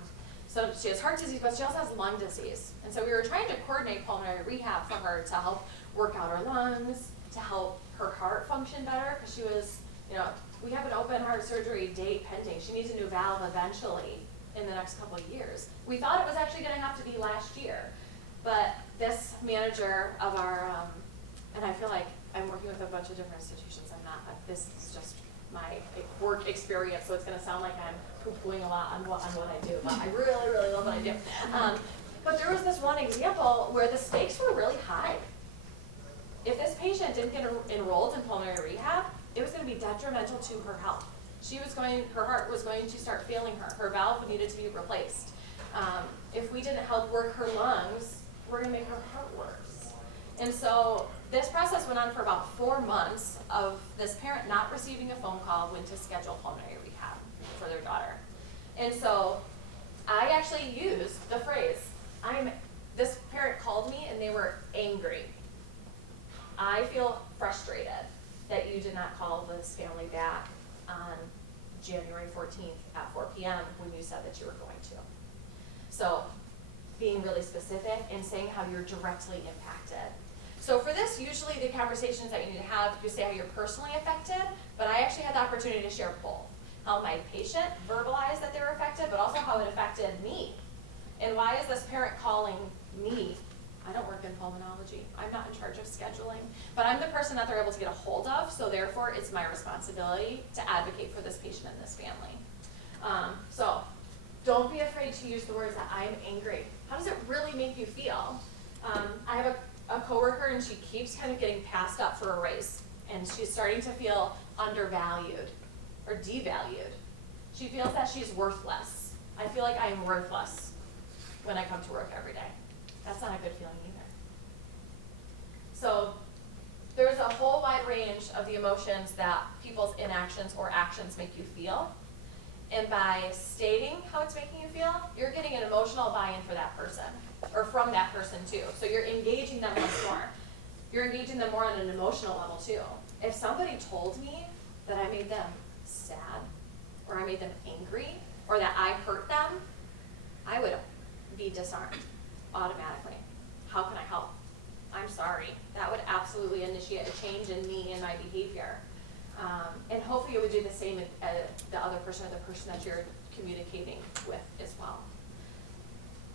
So she has heart disease, but she also has lung disease. And so we were trying to coordinate pulmonary rehab for her to help work out her lungs, to help her heart function better, because she was, we have an open heart surgery date pending. She needs a new valve eventually in the next couple of years. We thought it was actually going to have to be last year, but this manager of our, and I feel like I'm working with a bunch of different institutions. This is just my work experience, so it's going to sound like I'm poo-pooing a lot on what I do, but I really, really love what I do. But there was this one example where the stakes were really high. If this patient didn't get enrolled in pulmonary rehab, it was going to be detrimental to her health. Her heart was going to start failing her. Her valve needed to be replaced. If we didn't help work her lungs, we're going to make her heart worse. And so this process went on for about 4 months of this parent not receiving a phone call when to schedule pulmonary rehab for their daughter. And so I actually used the phrase, this parent called me and they were angry. I feel frustrated that you did not call this family back on January 14th at 4 p.m. when you said that you were going to. So being really specific and saying how you're directly impacted. So for this, usually the conversations that you need to have, you say how you're personally affected, but I actually had the opportunity to share both. How my patient verbalized that they were affected, but also how it affected me. And why is this parent calling me? I don't work in pulmonology. I'm not in charge of scheduling, but I'm the person that they're able to get a hold of, so therefore it's my responsibility to advocate for this patient and this family. So don't be afraid to use the words that I'm angry. How does it really make you feel? I have a coworker and she keeps kind of getting passed up for a raise, and she's starting to feel undervalued or devalued. She feels that she's worthless. I feel like I am worthless when I come to work every day. That's not a good feeling either. So there's a whole wide range of the emotions that people's inactions or actions make you feel. And by stating how it's making you feel, you're getting an emotional buy-in for that person, or from that person too. So you're engaging them once more. You're engaging them more on an emotional level too. If somebody told me that I made them sad, or I made them angry, or that I hurt them, I would be disarmed automatically. How can I help? I'm sorry. That would absolutely initiate a change in me and my behavior. And hopefully it would do the same with the other person or the person that you're communicating with as well.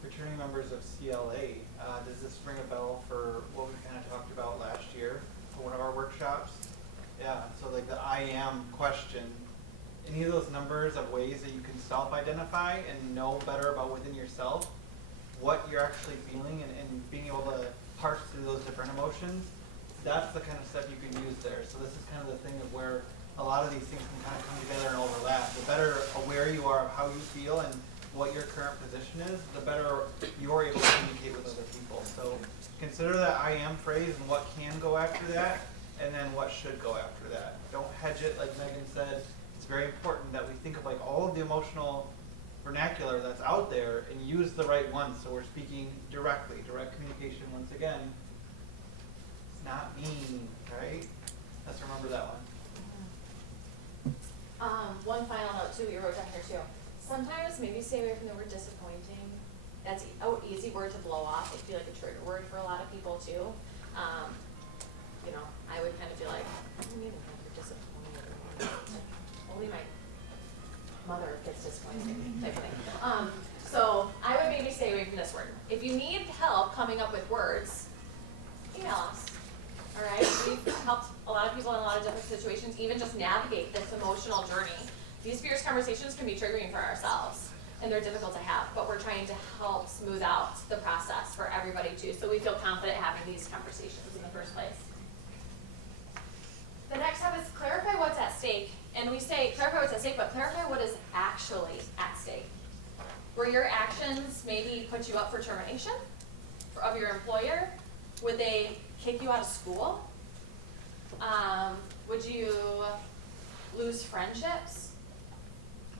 Returning members of CLA, does this ring a bell for what we kind of talked about last year for one of our workshops? Yeah, so like the I am question, any of those numbers of ways that you can self-identify and know better about within yourself what you're actually feeling and being able to parse through those different emotions, that's the kind of stuff you can use there. So this is kind of the thing of where a lot of these things can kind of come together and overlap. The better aware you are of how you feel and what your current position is, the better you're able to communicate with other people. So consider that I am phrase and what can go after that, and then what should go after that. Don't hedge it, like Megan said. It's very important that we think of like all of the emotional vernacular that's out there and use the right ones. So we're speaking directly, direct communication once again. It's not mean, right? Let's remember that one. One final note too, we wrote down here too. Sometimes maybe stay away from the word disappointing. That's an easy word to blow off. It can be like a trigger word for a lot of people too. You know, I would kind of be like, what do you mean you're disappointed? Only my mother gets disappointed type of thing. So I would maybe stay away from this word. If you need help coming up with words, email us. All right, we've helped a lot of people in a lot of different situations, even just navigate this emotional journey. These fierce conversations can be triggering for ourselves, and they're difficult to have, but we're trying to help smooth out the process for everybody too, so we feel confident having these conversations in the first place. The next step is clarify what's at stake. And we say clarify what's at stake, but clarify what is actually at stake. Were your actions maybe put you up for termination of your employer? Would they kick you out of school? Would you lose friendships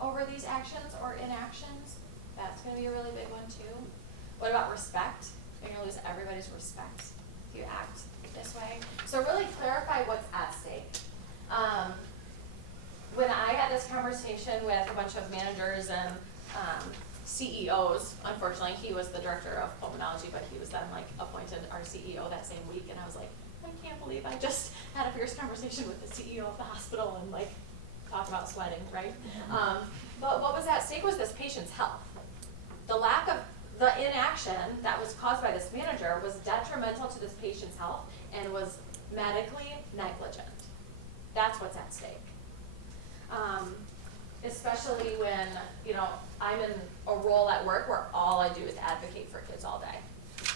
over these actions or inactions? That's going to be a really big one too. What about respect? You're going to lose everybody's respect if you act this way. So really clarify what's at stake. When I had this conversation with a bunch of managers and CEOs, unfortunately he was the director of pulmonology, but he was then like appointed our CEO that same week, and I was like, I can't believe I just had a fierce conversation with the CEO of the hospital and like talked about sweating, right? But what was at stake was this patient's health. The lack of the inaction that was caused by this manager was detrimental to this patient's health and was medically negligent. That's what's at stake. Especially when, you know, I'm in a role at work where all I do is advocate for kids all day.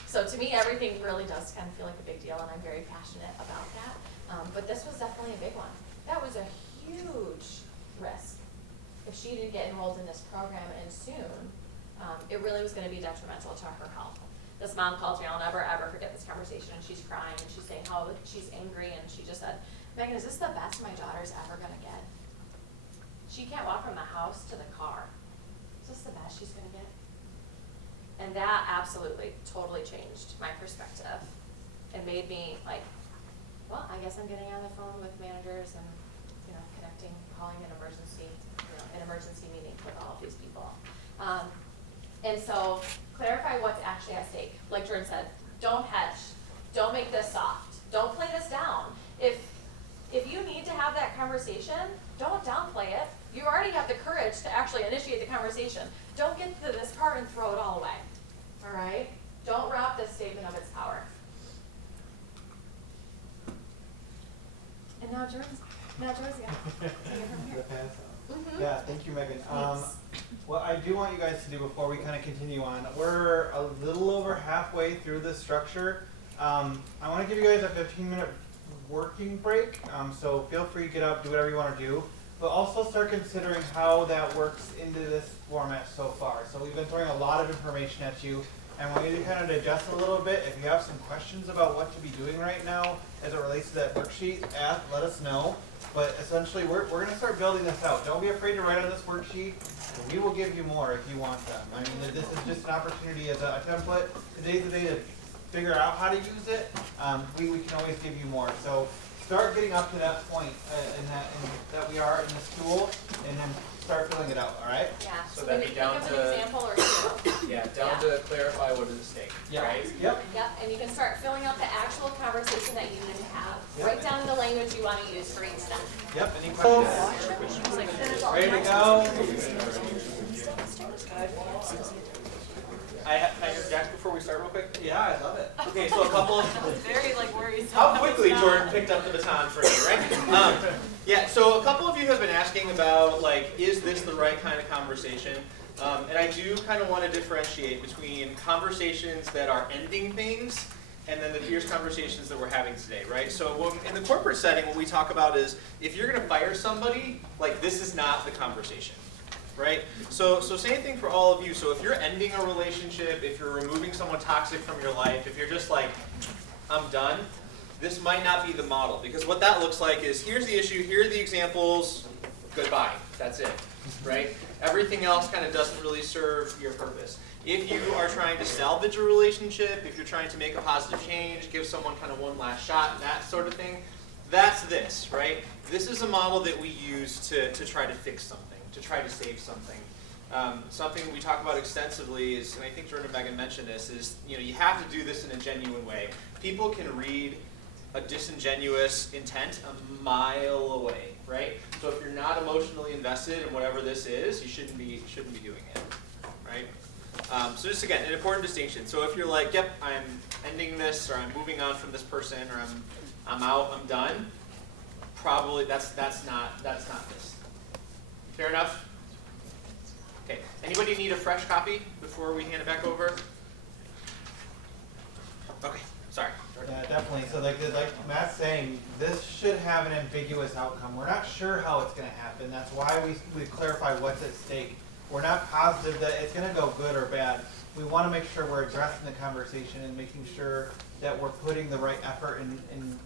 So to me, everything really does kind of feel like a big deal, and I'm very passionate about that. But this was definitely a big one. That was a huge risk. If she didn't get enrolled in this program and soon, it really was going to be detrimental to her health. This mom calls me, I'll never ever forget this conversation, and she's crying, and she's saying how she's angry, and she just said, Megan, is this the best my daughter's ever going to get? She can't walk from the house to the car. Is this the best she's going to get? And that absolutely, totally changed my perspective and made me like, well, I guess I'm getting on the phone with managers and, you know, connecting, calling an emergency meeting with all of these people. And so clarify what's actually at stake. Like Jordan said, don't hedge. Don't make this soft. Don't play this down. If you need to have that conversation, don't downplay it. You already have the courage to actually initiate the conversation. Don't get to this part and throw it all away. All right? Don't rob this statement of its power. And now Jordan's again. Yeah, thank you, Megan. Thanks. What I do want you guys to do before we kind of continue on, we're a little over halfway through this structure. I want to give you guys a 15-minute working break, so feel free to get up, do whatever you want to do, but also start considering how that works into this format so far. So we've been throwing a lot of information at you, and I want you to kind of digest a little bit. If you have some questions about what to be doing right now as it relates to that worksheet, let us know. But essentially, we're going to start building this out. Don't be afraid to write on this worksheet. We will give you more if you want them. I mean, this is just an opportunity as a template. Today's the day to figure out how to use it. We can always give you more. So start getting up to that point that we are in this tool, and then start filling it out, all right? Yeah. So that'd be down think of to- an example or two. Yeah, down to clarify what is at stake, Yeah. right? Yep. Yep, and you can start filling out the actual conversation that you need to have. Yep. Write down the language you want to use for each step. Yep, any questions? Ready to go? I interject before we start real quick. Yeah, I love it. Okay, so a couple of Very like worrisome. how quickly Jordan picked up the baton for me, right? Yeah, so a couple of you have been asking about, like, is this the right kind of conversation? And I do kind of want to differentiate between conversations that are ending things and then the fierce conversations that we're having today, right? So in the corporate setting, what we talk about is if you're going to fire somebody, like, this is not the conversation. Right? So same thing for all of you. So if you're ending a relationship, if you're removing someone toxic from your life, if you're just like, I'm done, this might not be the model. Because what that looks like is, here's the issue, here are the examples, goodbye. That's it. Right? Everything else kind of doesn't really serve your purpose. If you are trying to salvage a relationship, if you're trying to make a positive change, give someone kind of one last shot, that sort of thing, that's this, right? This is a model that we use to try to fix something, to try to save something. Something we talk about extensively is, and I think Jordan and Megan mentioned this, is you have to do this in a genuine way. People can read a disingenuous intent a mile away, right? So if you're not emotionally invested in whatever this is, you shouldn't be doing it, right? So just again, an important distinction. So if you're like, yep, I'm ending this, or I'm moving on from this person, or I'm out, I'm done, probably that's not this. Fair enough? Okay. Anybody need a fresh copy before we hand it back over? Okay. Sorry. Yeah, definitely. So like Matt's saying, this should have an ambiguous outcome. We're not sure how it's going to happen. That's why we clarify what's at stake. We're not positive that it's going to go good or bad. We want to make sure we're addressing the conversation and making sure that we're putting the right effort in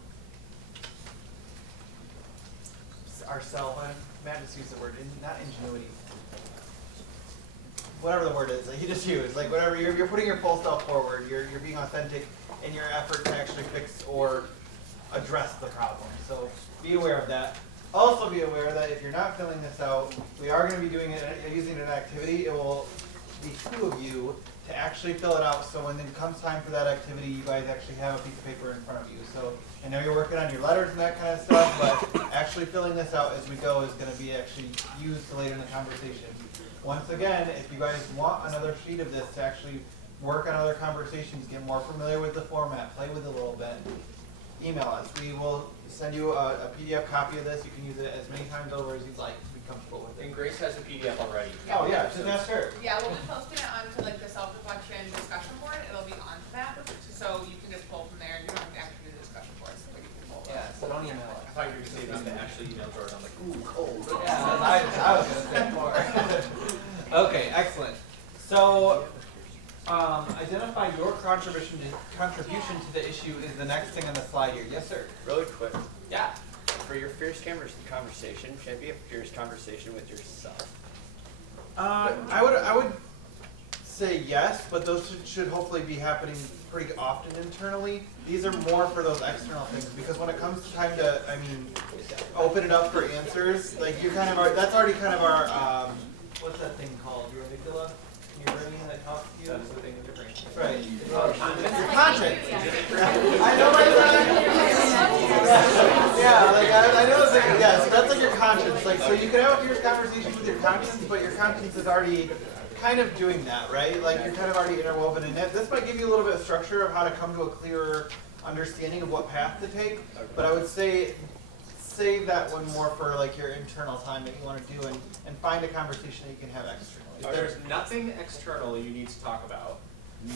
ourselves. Matt just used the word, not ingenuity. Whatever the word is that he just used, like whatever, you're putting your full self forward. You're being authentic in your effort to actually fix or address the problem. So be aware of that. Also be aware that if you're not filling this out, we are going to be doing it, using an activity. It will be 2 of you to actually fill it out. So when it comes time for that activity, you guys actually have a piece of paper in front of you. So I know you're working on your letters and that kind of stuff, but actually filling this out as we go is going to be actually used later in the conversation. Once again, if you guys want another sheet of this to actually work on other conversations, get more familiar with the format, play with it a little bit, email us. We will send you a PDF copy of this. You can use it as many times over as you'd like to be comfortable with it. And Grace has a PDF already. Oh yeah, just ask her. Yeah, we'll be posting it onto like the self-reflection discussion board. It'll be on that, so you can just pull from there. You don't have to actually do the discussion boards, but you can pull. Yeah, so don't email us. I thought you were going to say this to actually email Jordan. I'm like, ooh, cold. Yeah, I was going to say more. Okay, excellent. So, identify your contribution to the issue is the next thing on the slide here. Yes, sir. Really quick. Yeah. For your fierce conversation, should it be a fierce conversation with yourself? I would say yes, but those should hopefully be happening pretty often internally. These are more for those external things because when it comes to time to, open it up for answers, like you kind of are. That's already kind of our. What's that thing called? Your amygdala? Your brain that talks to you? That's the thing with your brain. Right. Your conscience. I know yeah, like I know it's like, yeah, so that's like your conscience. Like, so you can have a fierce conversation with your conscience, but your conscience is already kind of doing that, right? Like you're kind of already interwoven in it. This might give you a little bit of structure of how to come to a clearer understanding of what path to take, but I would say save that one more for like your internal time that you want to do and find a conversation that you can have externally. There's nothing external you need to talk about.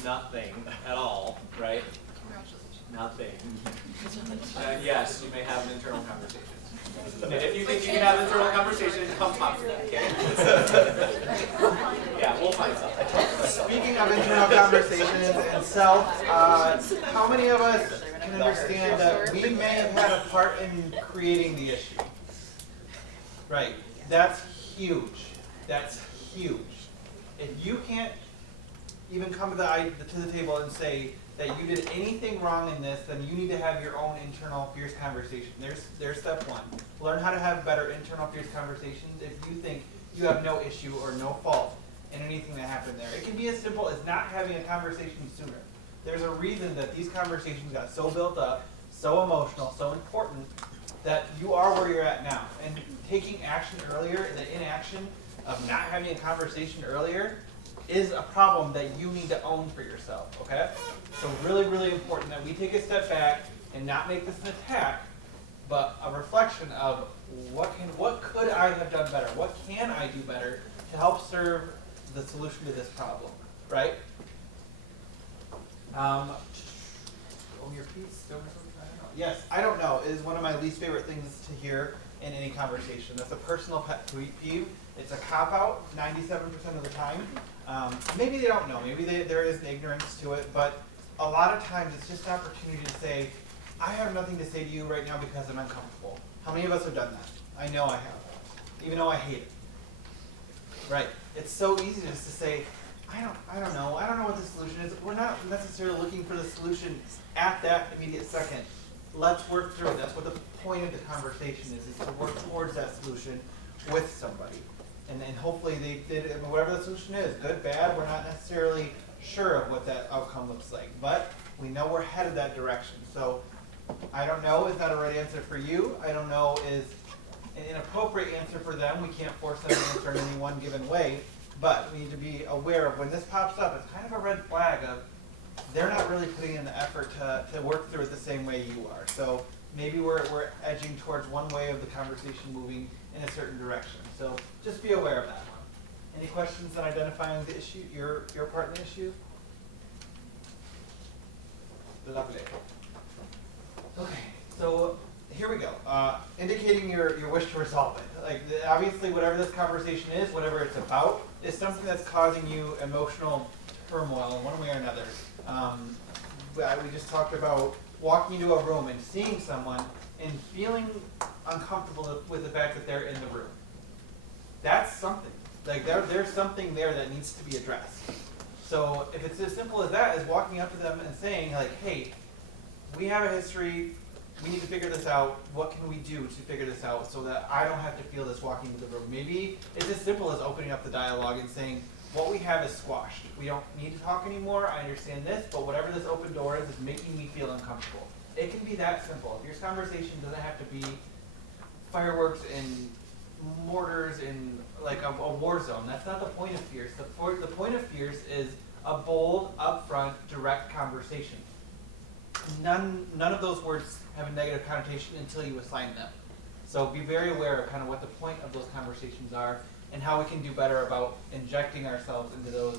Nothing at all, right? Nothing. And yes, you may have an internal conversation. And if you think you can have an internal conversation, come talk to me, okay? Yeah, we'll find something. Speaking of internal conversations and self, how many of us can understand that we may have had a part in creating the issue? Right. That's huge. That's huge. If you can't even come to the table and say that you did anything wrong in this, then you need to have your own internal fierce conversation. There's step one. Learn how to have better internal fierce conversations if you think you have no issue or no fault in anything that happened there. It can be as simple as not having a conversation sooner. There's a reason that these conversations got so built up so emotional, so important that you are where you're at now. And taking action earlier, the inaction of not having a conversation earlier is a problem that you need to own for yourself, okay? So really, really important that we take a step back and not make this an attack, but a reflection of what could I have done better? What can I do better to help serve the solution to this problem, right? Your piece. I don't know. Yes, I don't know is one of my least favorite things to hear in any conversation. That's a personal pet peeve. It's a cop out 97% of the time. Maybe they don't know. Maybe there is an ignorance to it, but a lot of times it's just an opportunity to say, I have nothing to say to you right now because I'm uncomfortable. How many of us have done that? I know I have, even though I hate it. Right. It's so easy just to say, I don't know what the solution is. We're not necessarily looking for the solution at that immediate second. Let's work through it. That's what the point of the conversation is to work towards that solution with somebody. And then hopefully they did, whatever the solution is, good, bad, we're not necessarily sure of what that outcome looks like. But we know we're headed that direction. So I don't know is not a right answer for you. I don't know is an inappropriate answer for them. We can't force them to answer in any one given way. But we need to be aware of when this pops up, it's kind of a red flag of they're not really putting in the effort to work through it the same way you are. So maybe we're edging towards one way of the conversation moving in a certain direction. So just be aware of that one. Any questions on identifying the issue, your part in the issue? Okay, so here we go. Indicating your wish to resolve it. Like obviously, whatever this conversation is, whatever it's about, is something that's causing you emotional turmoil in one way or another. We just talked about walking into a room and seeing someone and feeling uncomfortable with the fact that they're in the room. That's something. Like there's something there that needs to be addressed. So if it's as simple as that, as walking up to them and saying like, hey, we have a history, we need to figure this out, what can we do to figure this out so that I don't have to feel this walking into the room. Maybe it's as simple as opening up the dialogue and saying, what we have is squashed. We don't need to talk anymore, I understand this, but whatever this open door is making me feel uncomfortable. It can be that simple. If your conversation doesn't have to be fireworks and mortars in like a war zone, that's not the point of Fierce. The point of Fierce is a bold, upfront, direct conversation. None of those words have a negative connotation until you assign them. So be very aware of kind of what the point of those conversations are and how we can do better about injecting ourselves into those,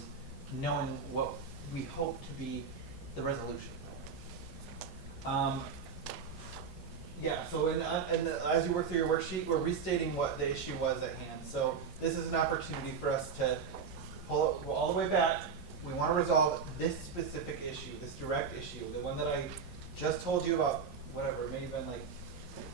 knowing what we hope to be the resolution. Yeah, so as you work through your worksheet, we're restating what the issue was at hand. So this is an opportunity for us to pull it all the way back. We want to resolve this specific issue, this direct issue, the one that I just told you about, whatever, maybe even like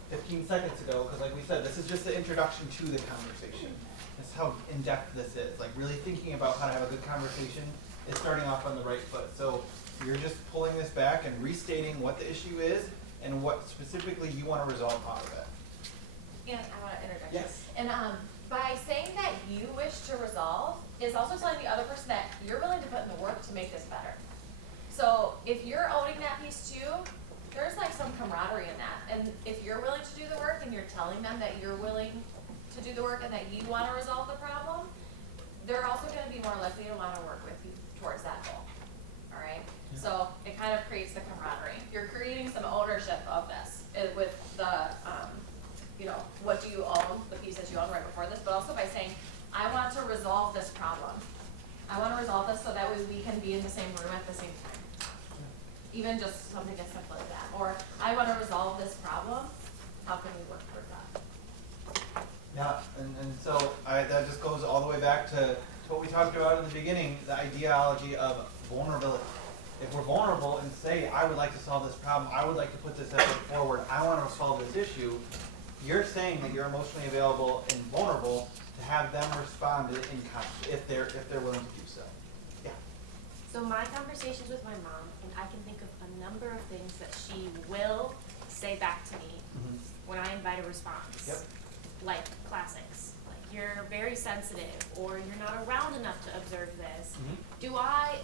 15 seconds ago, because like we said, this is just the introduction to the conversation. That's how in-depth this is. Like really thinking about how to have a good conversation is starting off on the right foot. So you're just pulling this back and restating what the issue is and what specifically you want to resolve out of it. And I want to interject. Yes. And by saying that you wish to resolve is also telling the other person that you're willing to put in the work to make this better. So if you're owning that piece too, there's like some camaraderie in that. And if you're willing to do the work and you're telling them that you're willing to do the work and that you want to resolve the problem, they're also going to be more likely to want to work with you towards that goal. All right? Yeah. So it kind of creates the camaraderie. You're creating some ownership of this with the, what do you own, the piece that you own right before this, but also by saying, I want to resolve this problem. I want to resolve this so that way we can be in the same room at the same time. Even just something as simple as that. Or I want to resolve this problem. How can we work towards that? Yeah, and so that just goes all the way back to what we talked about in the beginning, the ideology of vulnerability. If we're vulnerable and say, I would like to solve this problem, I would like to put this effort forward, I want to solve this issue, you're saying that you're emotionally available and vulnerable to have them respond in kind if they're willing to do so. Yeah. So my conversations with my mom, and I can think of a number of things that she will say back to me when I invite a response. Yep. Like classics, like you're very sensitive, or you're not around enough to observe this. Do I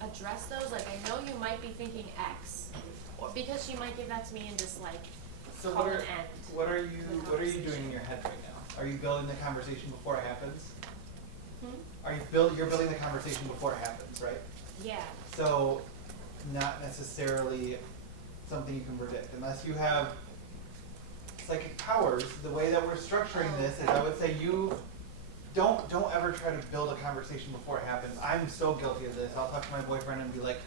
address those? Like, I know you might be thinking X, or because she might give that to me and just like So call what an are, end. what are to you, the what are you doing conversation. in your head right now? Are you building the conversation before it happens? Hmm? You're building the conversation before it happens, right? Yeah. So, not necessarily something you can predict, unless you have psychic powers. The way that we're structuring this is, I would say you don't ever try to build a conversation before it happens. I'm so guilty of this. I'll talk to my boyfriend and be like,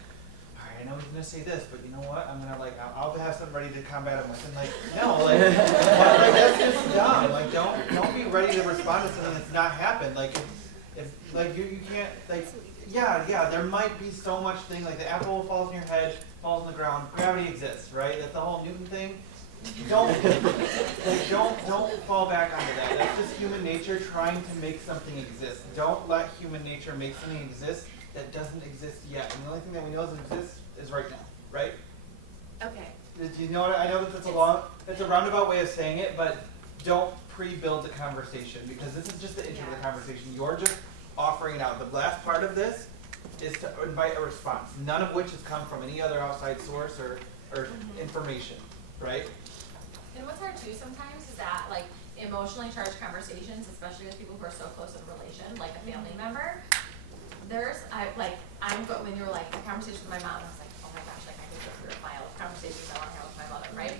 all right, I know he's gonna say this, but you know what? I'm gonna like, I'll have something ready to combat him with. And like, no, like, like that's just dumb. Like, don't be ready to respond to something that's not happened. Like, if like you can't like. Yeah, there might be so much thing, like the apple falls in your head, falls on the ground, gravity exists, right? That's the whole Newton thing. Don't fall back onto that. That's just human nature trying to make something exist. Don't let human nature make something exist that doesn't exist yet. And the only thing that we know doesn't exist is right now, right? Okay. Do you know what I know that that's a roundabout way of saying it, but don't pre-build the conversation, because this is just the intro to the conversation. You're just offering it out. The last part of this is to invite a response, none of which has come from any other outside source or information, right? And what's hard too sometimes is that like emotionally charged conversations, especially with people who are so close in a relation, like a family member, when you were like, the conversation with my mom, I was like, oh my gosh, like I could go through a file of conversations I want to have with my mother, right?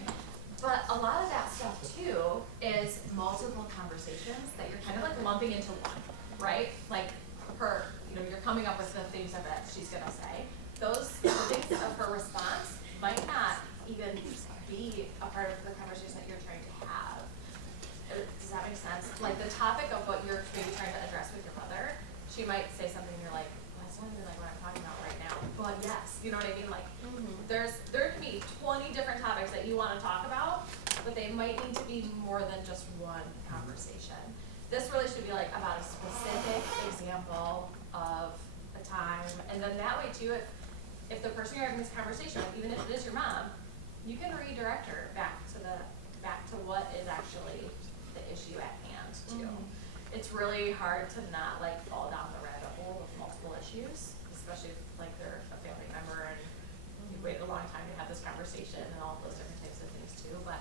But a lot of that stuff too is multiple conversations that you're kind of like lumping into one, right? Like you're coming up with the things that she's gonna say. Those things of her response might not even be a part of the conversation that you're trying to have. Does that make sense? Like the topic of what you're maybe trying to address with your mother, she might say something and you're like, well, that's not even like what I'm talking about right now. But yes, you know what I mean? Like there can be 20 different topics that you want to talk about, but they might need to be more than just one conversation. This really should be like about a specific example of a time, and then that way too, if the person you're having this conversation with, even if it is your mom, you can redirect her back to what is actually the issue at hand too. It's really hard to not like fall down the rabbit hole with multiple issues, especially if like they're a family member and you waited a long time to have this conversation and all those different types of things too. But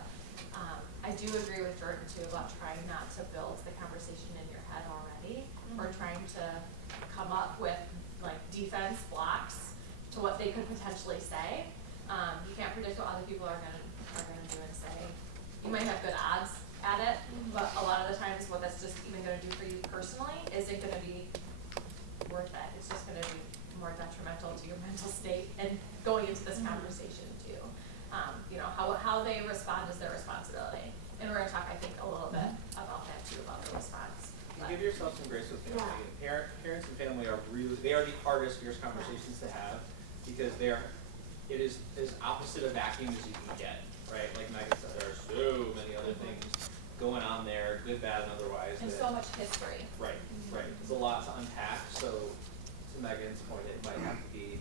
I do agree with Jordan too about trying not to build the conversation in your head already, or trying to come up with like defense blocks to what they could potentially say. You can't predict what other people are gonna do and say. You might have good odds at it, but a lot of the times what that's just even gonna do for you personally isn't gonna be worth it. It's just gonna be more detrimental to your mental state and going into this conversation too. How they respond is their responsibility. And we're gonna talk, I think, a little bit about that too, about the response. And give yourself some grace with family. Parents and family are they are the hardest, fierce conversations to have, because it is as opposite of vacuum as you can get, right? Like Megan said, there are so many other things going on there, good, bad, and otherwise. And so much history. Right. There's a lot to unpack, so to Megan's point, it might have to be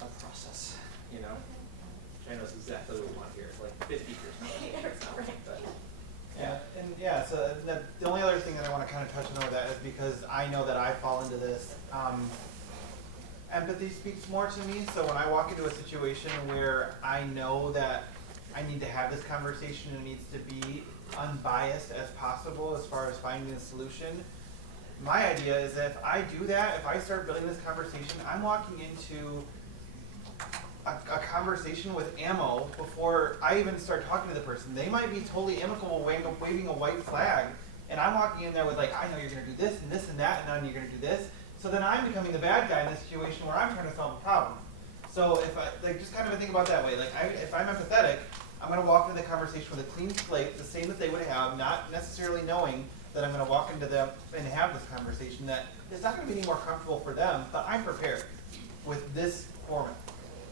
a process, you know? Which I know is exactly what we want here, like 50 years now. It's not right, but. So the only other thing that I want to kind of touch on with that is because I know that I fall into this. Empathy speaks more to me, so when I walk into a situation where I know that I need to have this conversation and it needs to be unbiased as possible as far as finding a solution, my idea is that if I do that, if I start building this conversation, I'm walking into a conversation with ammo before I even start talking to the person. They might be totally amicable, waving a white flag, and I'm walking in there with like, I know you're going to do this and this and that, and then you're going to do this. So then I'm becoming the bad guy in this situation where I'm trying to solve a problem. So if I just kind of think about it that way, like if I'm empathetic, I'm going to walk into the conversation with a clean slate, the same that they would have, not necessarily knowing that I'm going to walk into them and have this conversation that it's not going to be any more comfortable for them, but I'm prepared with this format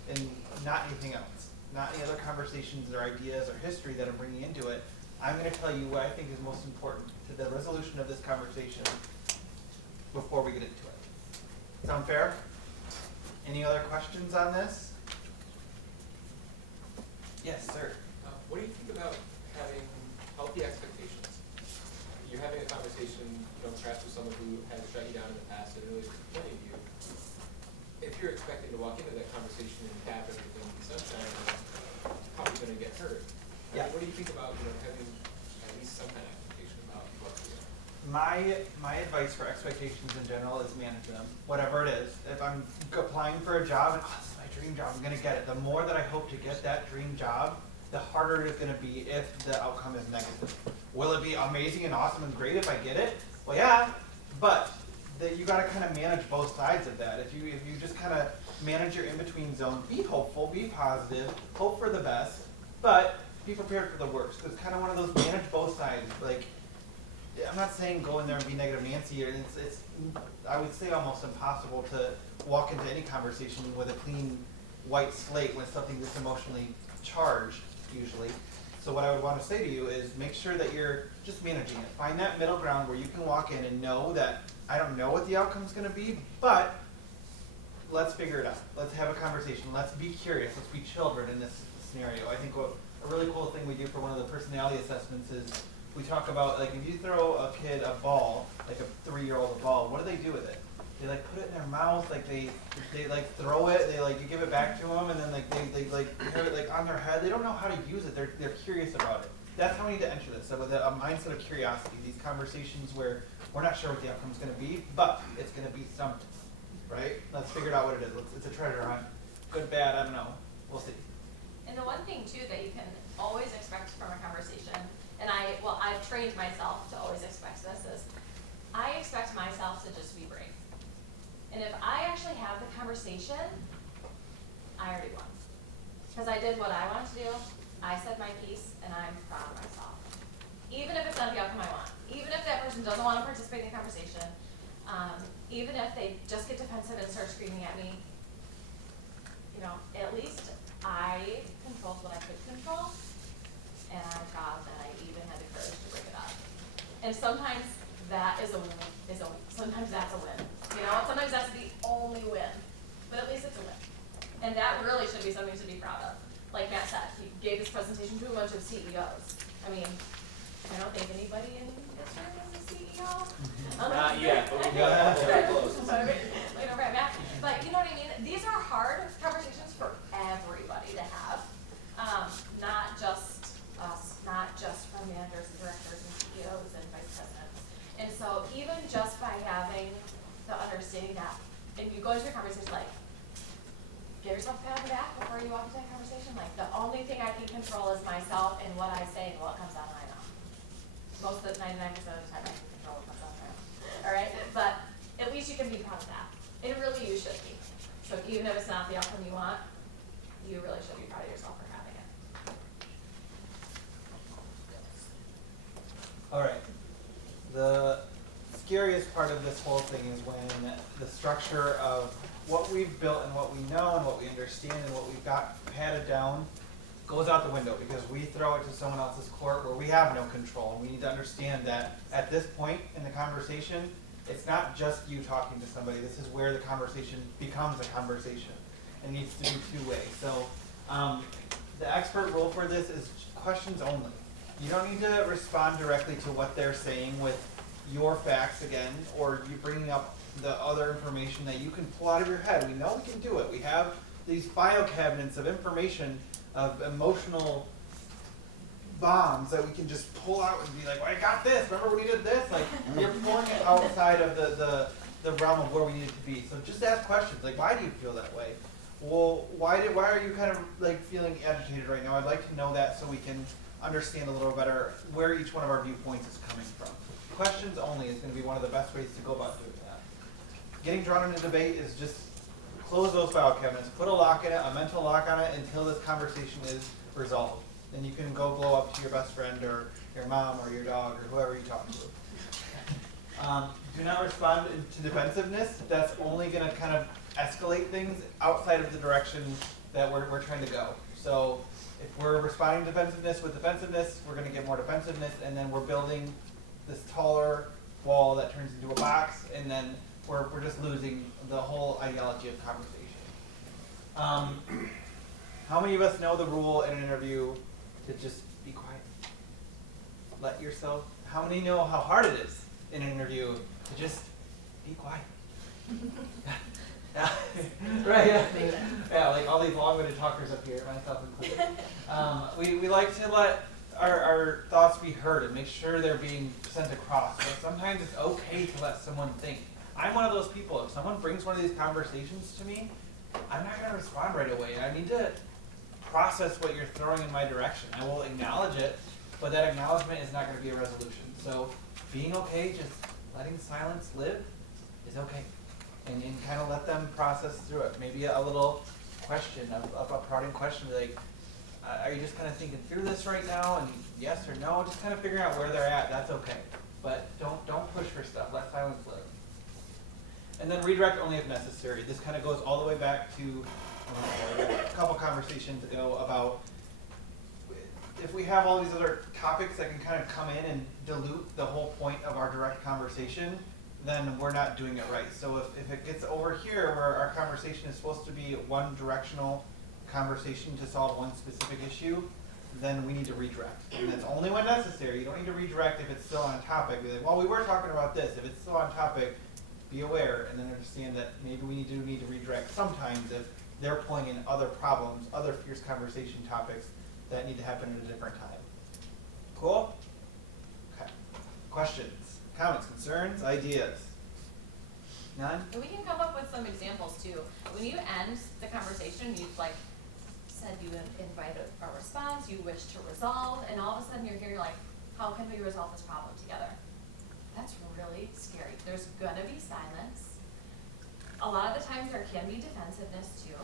and not anything else, not any other conversations or ideas or history that I'm bringing into it. I'm going to tell you what I think is most important to the resolution of this conversation before we get into it. Sound fair? Any other questions on this? Yes, sir. What do you think about having healthy expectations? You're having a conversation, perhaps with someone who has shut you down in the past and really disappointed you. if you're expecting to walk into that conversation and have everything be sunshine, you're probably gonna get hurt. I mean, what do you think about, having at least some kind of expectation about what to do? My advice for expectations in general is manage them, whatever it is. If I'm applying for a job and this is my dream job, I'm gonna get it. The more that I hope to get that dream job, the harder it is gonna be if the outcome is negative. Will it be amazing and awesome and great if I get it? Well, yeah, but you gotta kind of manage both sides of that. If you just kind of manage your in-between zone, be hopeful, be positive, hope for the best, but be prepared for the worst. It's kind of one of those manage both sides. Like, I'm not saying go in there and be negative Nancy. It's I would say almost impossible to walk into any conversation with a clean white slate when something that's emotionally charged, usually. So what I would want to say to you is make sure that you're just managing it. Find that middle ground where you can walk in and know that I don't know what the outcome's going to be, but let's figure it out. Let's have a conversation. Let's be curious. Let's be children in this scenario. I think a really cool thing we do for one of the personality assessments is we talk about, like, if you throw a kid a ball, like a 3-year-old a ball, what do they do with it? They like put it in their mouth, like they like throw it, they like you give it back to them, and then like they like have it like on their head. They don't know how to use it. They're curious about it. That's how we need to enter this. So with a mindset of curiosity, these conversations where we're not sure what the outcome's going to be, but it's going to be something, right? Let's figure out what it is. It's a treasure hunt. Good, bad, I don't know. We'll see. And the one thing too that you can always expect from a conversation, and I've trained myself to always expect this, is I expect myself to just be brave. And if I actually have the conversation, I already won. Because I did what I wanted to do, I said my piece, and I'm proud of myself. Even if it's not the outcome I want, even if that person doesn't want to participate in the conversation, even if they just get defensive and start screaming at me, at least I controlled what I could control, and I'm proud that I even had the courage to bring it up. And sometimes that is a win. Sometimes that's a win. Sometimes that's the only win, but at least it's a win. And that really should be something to be proud of. Like Matt said, he gave this presentation to a bunch of CEOs. I mean, I don't think anybody in this room is a CEO. Not yet, but we got very close. Right, Matt. But you know what I mean? These are hard conversations for everybody to have. Not just us, not just from managers and directors and CEOs and vice presidents. And so even just by having the understanding that, if you go into a conversation like, give yourself a pat on the back before you walk into a conversation, like the only thing I can control is myself and what I say and what comes out of my mouth. Most of the 99% of the time I can control what comes out of my mouth. Alright? But at least you can be proud of that. And really you should be. So even if it's not the outcome you want, you really should be proud of yourself for having it. Alright. The scariest part of this whole thing is when the structure of what we've built and what we know and what we understand and what we've got padded down goes out the window because we throw it to someone else's court where we have no control. And we need to understand that at this point in the conversation, it's not just you talking to somebody. This is where the conversation becomes a conversation. It needs to be two-way. So the expert rule for this is questions only. You don't need to respond directly to what they're saying with your facts again, or you bringing up the other information that you can pull out of your head. We know we can do it. We have these file cabinets of information, of emotional bombs that we can just pull out and be like, well, I got this. Remember when we did this? Like, you're pulling it outside of the realm of where we need it to be. So just ask questions. Like, why do you feel that way? Well, why are you kind of like feeling agitated right now? I'd like to know that so we can understand a little better where each one of our viewpoints is coming from. Questions only is going to be one of the best ways to go about doing that. Getting drawn into debate is just close those file cabinets, put a lock in it, a mental lock on it until this conversation is resolved. Then you can go blow up to your best friend or your mom or your dog or whoever you talk to. Do not respond to defensiveness. That's only going to kind of escalate things outside of the direction that we're trying to go. So if we're responding to defensiveness with defensiveness, we're going to get more defensiveness, and then we're building this taller wall that turns into a box, and then we're just losing the whole ideology of conversation. How many of us know the rule in an interview to just be quiet? Let yourself. How many know how hard it is in an interview to just be quiet? Yeah. Right, yeah, like all these long-winded talkers up here, myself included. We like to let our thoughts be heard and make sure they're being sent across, but sometimes it's okay to let someone think. I'm one of those people, if someone brings one of these conversations to me, I'm not gonna respond right away. I need to process what you're throwing in my direction. I will acknowledge it, but that acknowledgement is not gonna be a resolution. So being okay, just letting silence live is okay. And kind of let them process through it. Maybe a little question, a prodding question, like, are you just kind of thinking through this right now? And yes or no, just kind of figuring out where they're at. That's okay. But don't push for stuff. Let silence live. And then redirect only if necessary. This kind of goes all the way back to a couple conversations ago about if we have all these other topics that can kind of come in and dilute the whole point of our direct conversation, then we're not doing it right. So if it gets over here where our conversation is supposed to be one directional conversation to solve one specific issue, then we need to redirect. And that's only when necessary. You don't need to redirect if it's still on topic. Be like, well, we were talking about this. If it's still on topic, be aware and then understand that maybe we need to redirect sometimes if they're pulling in other problems, other fierce conversation topics that need to happen at a different time. Cool? Okay. Questions, comments, concerns, ideas? None? And we can come up with some examples too. When you end the conversation, you've like said you invite a response, you wish to resolve, and all of a sudden you're here, you're like, how can we resolve this problem together? That's really scary. There's gonna be silence. A lot of the times there can be defensiveness too.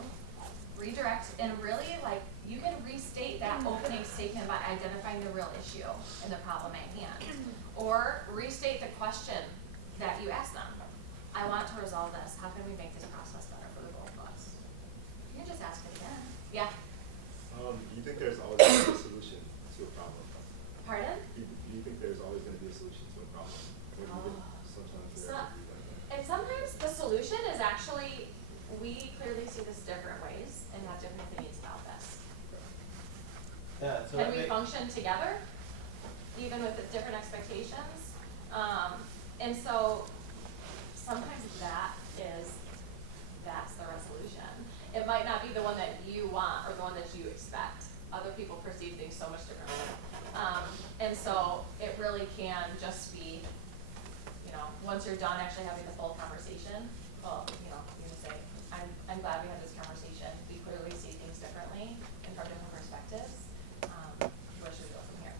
Redirect, and really like, you can restate that opening statement by identifying the real issue and the problem at hand. Or restate the question that you asked them. I want to resolve this. How can we make this process better for the both of us? You can just ask it again. Yeah? You think there's always going to be a solution to a problem? Pardon? Do you think there's always going to be a solution to a problem? Or do you think sometimes there are like that? And sometimes the solution is actually, we clearly see this different ways and have different opinions about this. Yeah, so Can we function together, even with the different expectations? And so sometimes that's the resolution. It might not be the one that you want or the one that you expect. Other people perceive things so much differently. And so it really can just be, you know, once you're done actually having the full conversation, well, you know, you can say, I'm glad we had this conversation. We clearly see things differently and from different perspectives. Where should we go from here?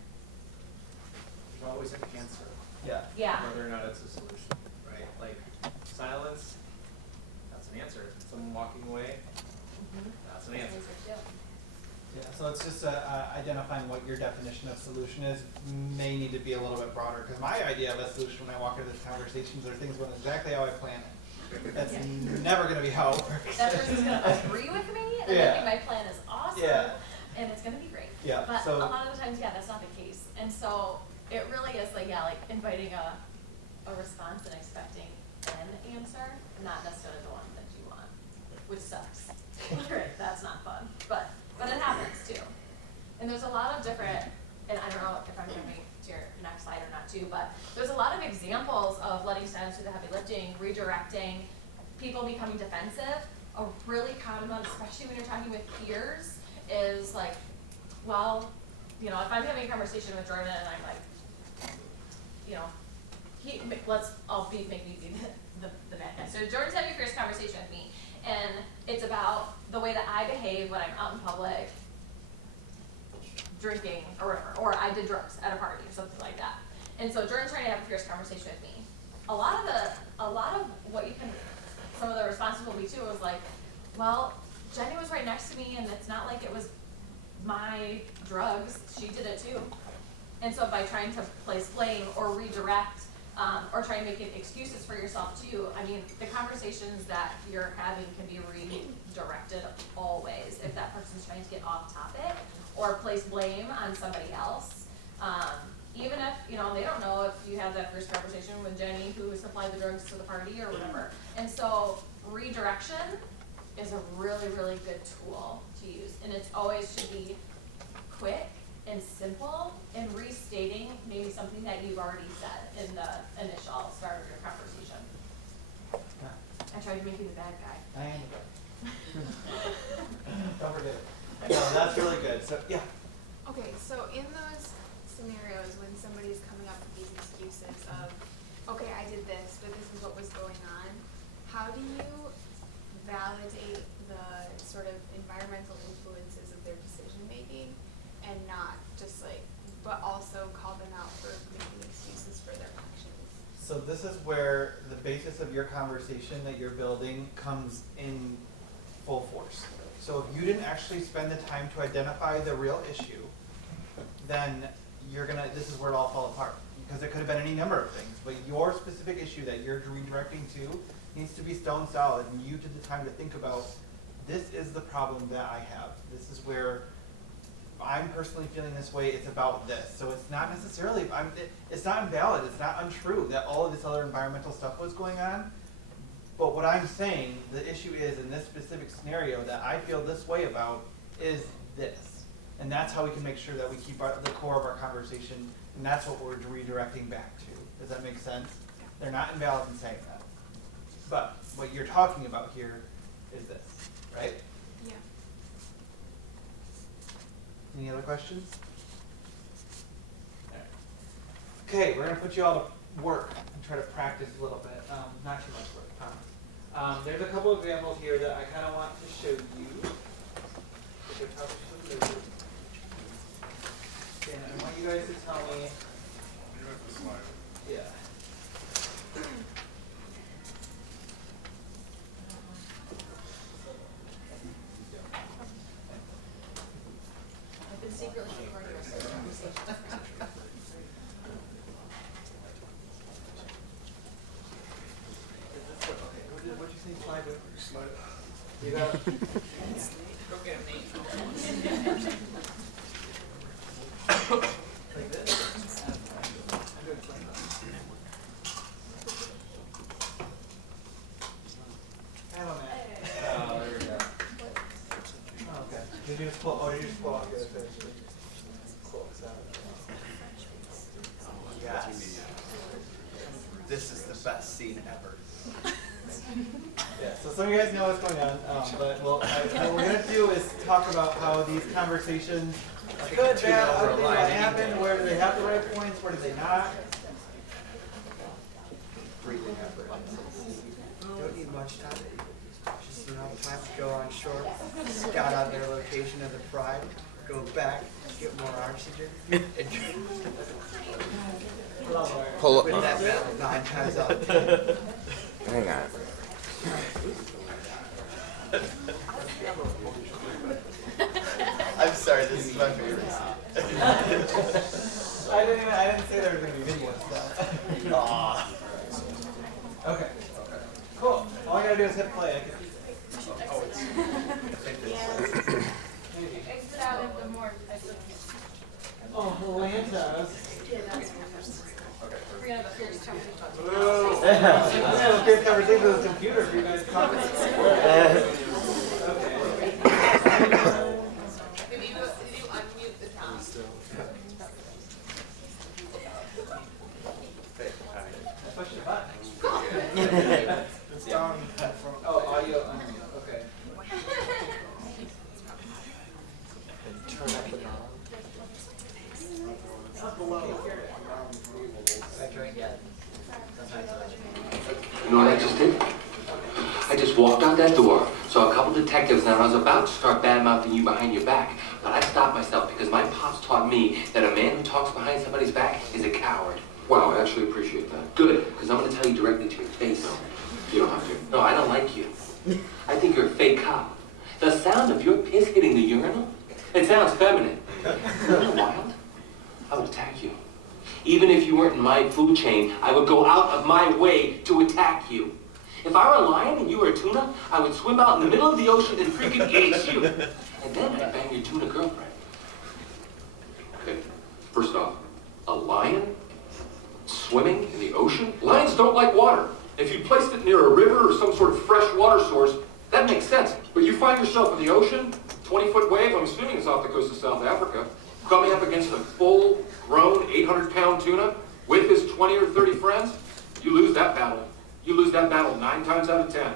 There's always an answer. Yeah. Yeah. Whether or not it's a solution, right? Like silence, that's an answer. Someone walking away, that's an answer. Yeah, so it's just identifying what your definition of solution is may need to be a little bit broader, because my idea of a solution when I walk into these conversations are things going exactly how I plan it. That's never going to be how it works. That person's going to agree with me and think my plan is awesome and it's going to be great. Yeah, but so a lot of the times, that's not the case. And so it really is like, like inviting a response and expecting an answer, not necessarily the one that you want, which sucks. Right, that's not fun, but it happens too. And there's a lot of different, and I don't know if I'm going to make to your next slide or not too, but there's a lot of examples of letting silence do the heavy lifting, redirecting, people becoming defensive. A really common one, especially when you're talking with peers, is like, well, you know, if I'm having a conversation with Jordan and I'm like, you know, make me be the bad guy. So Jordan's having a fierce conversation with me, and it's about the way that I behave when I'm out in public, drinking or whatever, or I did drugs at a party or something like that. And so Jordan's trying to have a fierce conversation with me. A lot of what you can, some of the responses will be too was like, well, Jenny was right next to me, and it's not like it was my drugs. She did it too. And so by trying to place blame or redirect, or try and make excuses for yourself too, I mean, the conversations that you're having can be redirected always if that person's trying to get off topic or place blame on somebody else. Even if, you know, they don't know if you had that first conversation with Jenny who supplied the drugs to the party or whatever. And so redirection is a really, really good tool to use. And it always should be quick and simple and restating maybe something that you've already said in the initial start of your conversation. I tried to make you the bad guy. I am the Don't forget it. No, that's really good. So yeah. Okay, so in those scenarios when somebody's coming up with these excuses of, okay, I did this, but this is what was going on, how do you validate the sort of environmental influences of their decision making and not just like, but also call them out for making excuses for their actions? So this is where the basis of your conversation that you're building comes in full force. So if you didn't actually spend the time to identify the real issue, then this is where it all falls apart. Because it could have been any number of things, but your specific issue that you're redirecting to needs to be stone solid, and you took the time to think about, this is the problem that I have. This is where I'm personally feeling this way, it's about this. So it's not necessarily, it's not invalid, it's not untrue that all of this other environmental stuff was going on. But what I'm saying, the issue is in this specific scenario that I feel this way about is this. And that's how we can make sure that we keep the core of our conversation, and that's what we're redirecting back to. Does that make sense? They're not invalid in saying that. But what you're talking about here is this, right? Yeah. Any other questions? All right. Okay, we're going to put you all to work and try to practice a little bit. Not too much work, I promise. There's a couple examples here that I kind of want to show you. Which I probably should have noted. And I want you guys to tell me. You have to slide. Yeah. I've been secretly recording our conversation. Okay, what'd you say? Slide over. Slide. You got it. Like this? I'm good playing Hello, Matt. Oh, there we go. Oh, okay. Did you just pull? Oh, you just pull off the other page. Cool. Yes. This is the best scene ever. Yeah, so some of you guys know what's going on, but what we're going to do is talk about how these conversations are good, bad, ugly, what happened, where do they have the right points, where do they not. Breathing effort. Don't need much time. Just enough time to go on shore, scout out their location of the pride, go back, get more oxygen, and win that battle 9 times out of 10. Hang on. I'm sorry, this is my favorite scene. I didn't say there was going to be video stuff. Okay. Cool. All I got to do is hit play. I can Exit out of the morgue. Oh, Atlantis. We're gonna have a fierce conversation. I'm gonna have a good conversation with this computer for you guys to talk about. Did you unmute the top? Push the button. It's down from. Oh, audio unmute. Okay. And turn up the knob. You know what I just did? I just walked out that door, saw a couple detectives, and I was about to start bad-mouthing you behind your back. But I stopped myself because my pops taught me that a man who talks behind somebody's back is a coward. Wow, I actually appreciate that. Good, because I'm going to tell you directly to your face. You don't have to. No, I don't like you. I think you're a fake cop. The sound of your piss hitting the urinal, it sounds feminine. Isn't it wild? I would attack you. Even if you weren't in my food chain, I would go out of my way to attack you. If I were a lion and you were a tuna, I would swim out in the middle of the ocean and freaking eat you. And then I'd bang your tuna girlfriend. Okay, first off, a lion swimming in the ocean? Lions don't like water. If you placed it near a river or some sort of fresh water source, that makes sense. But you find yourself in the ocean, 20-foot wave, I'm assuming it's off the coast of South Africa, coming up against a full-grown 800-pound tuna with his 20 or 30 friends, you lose that battle. You lose that battle 9 times out of 10.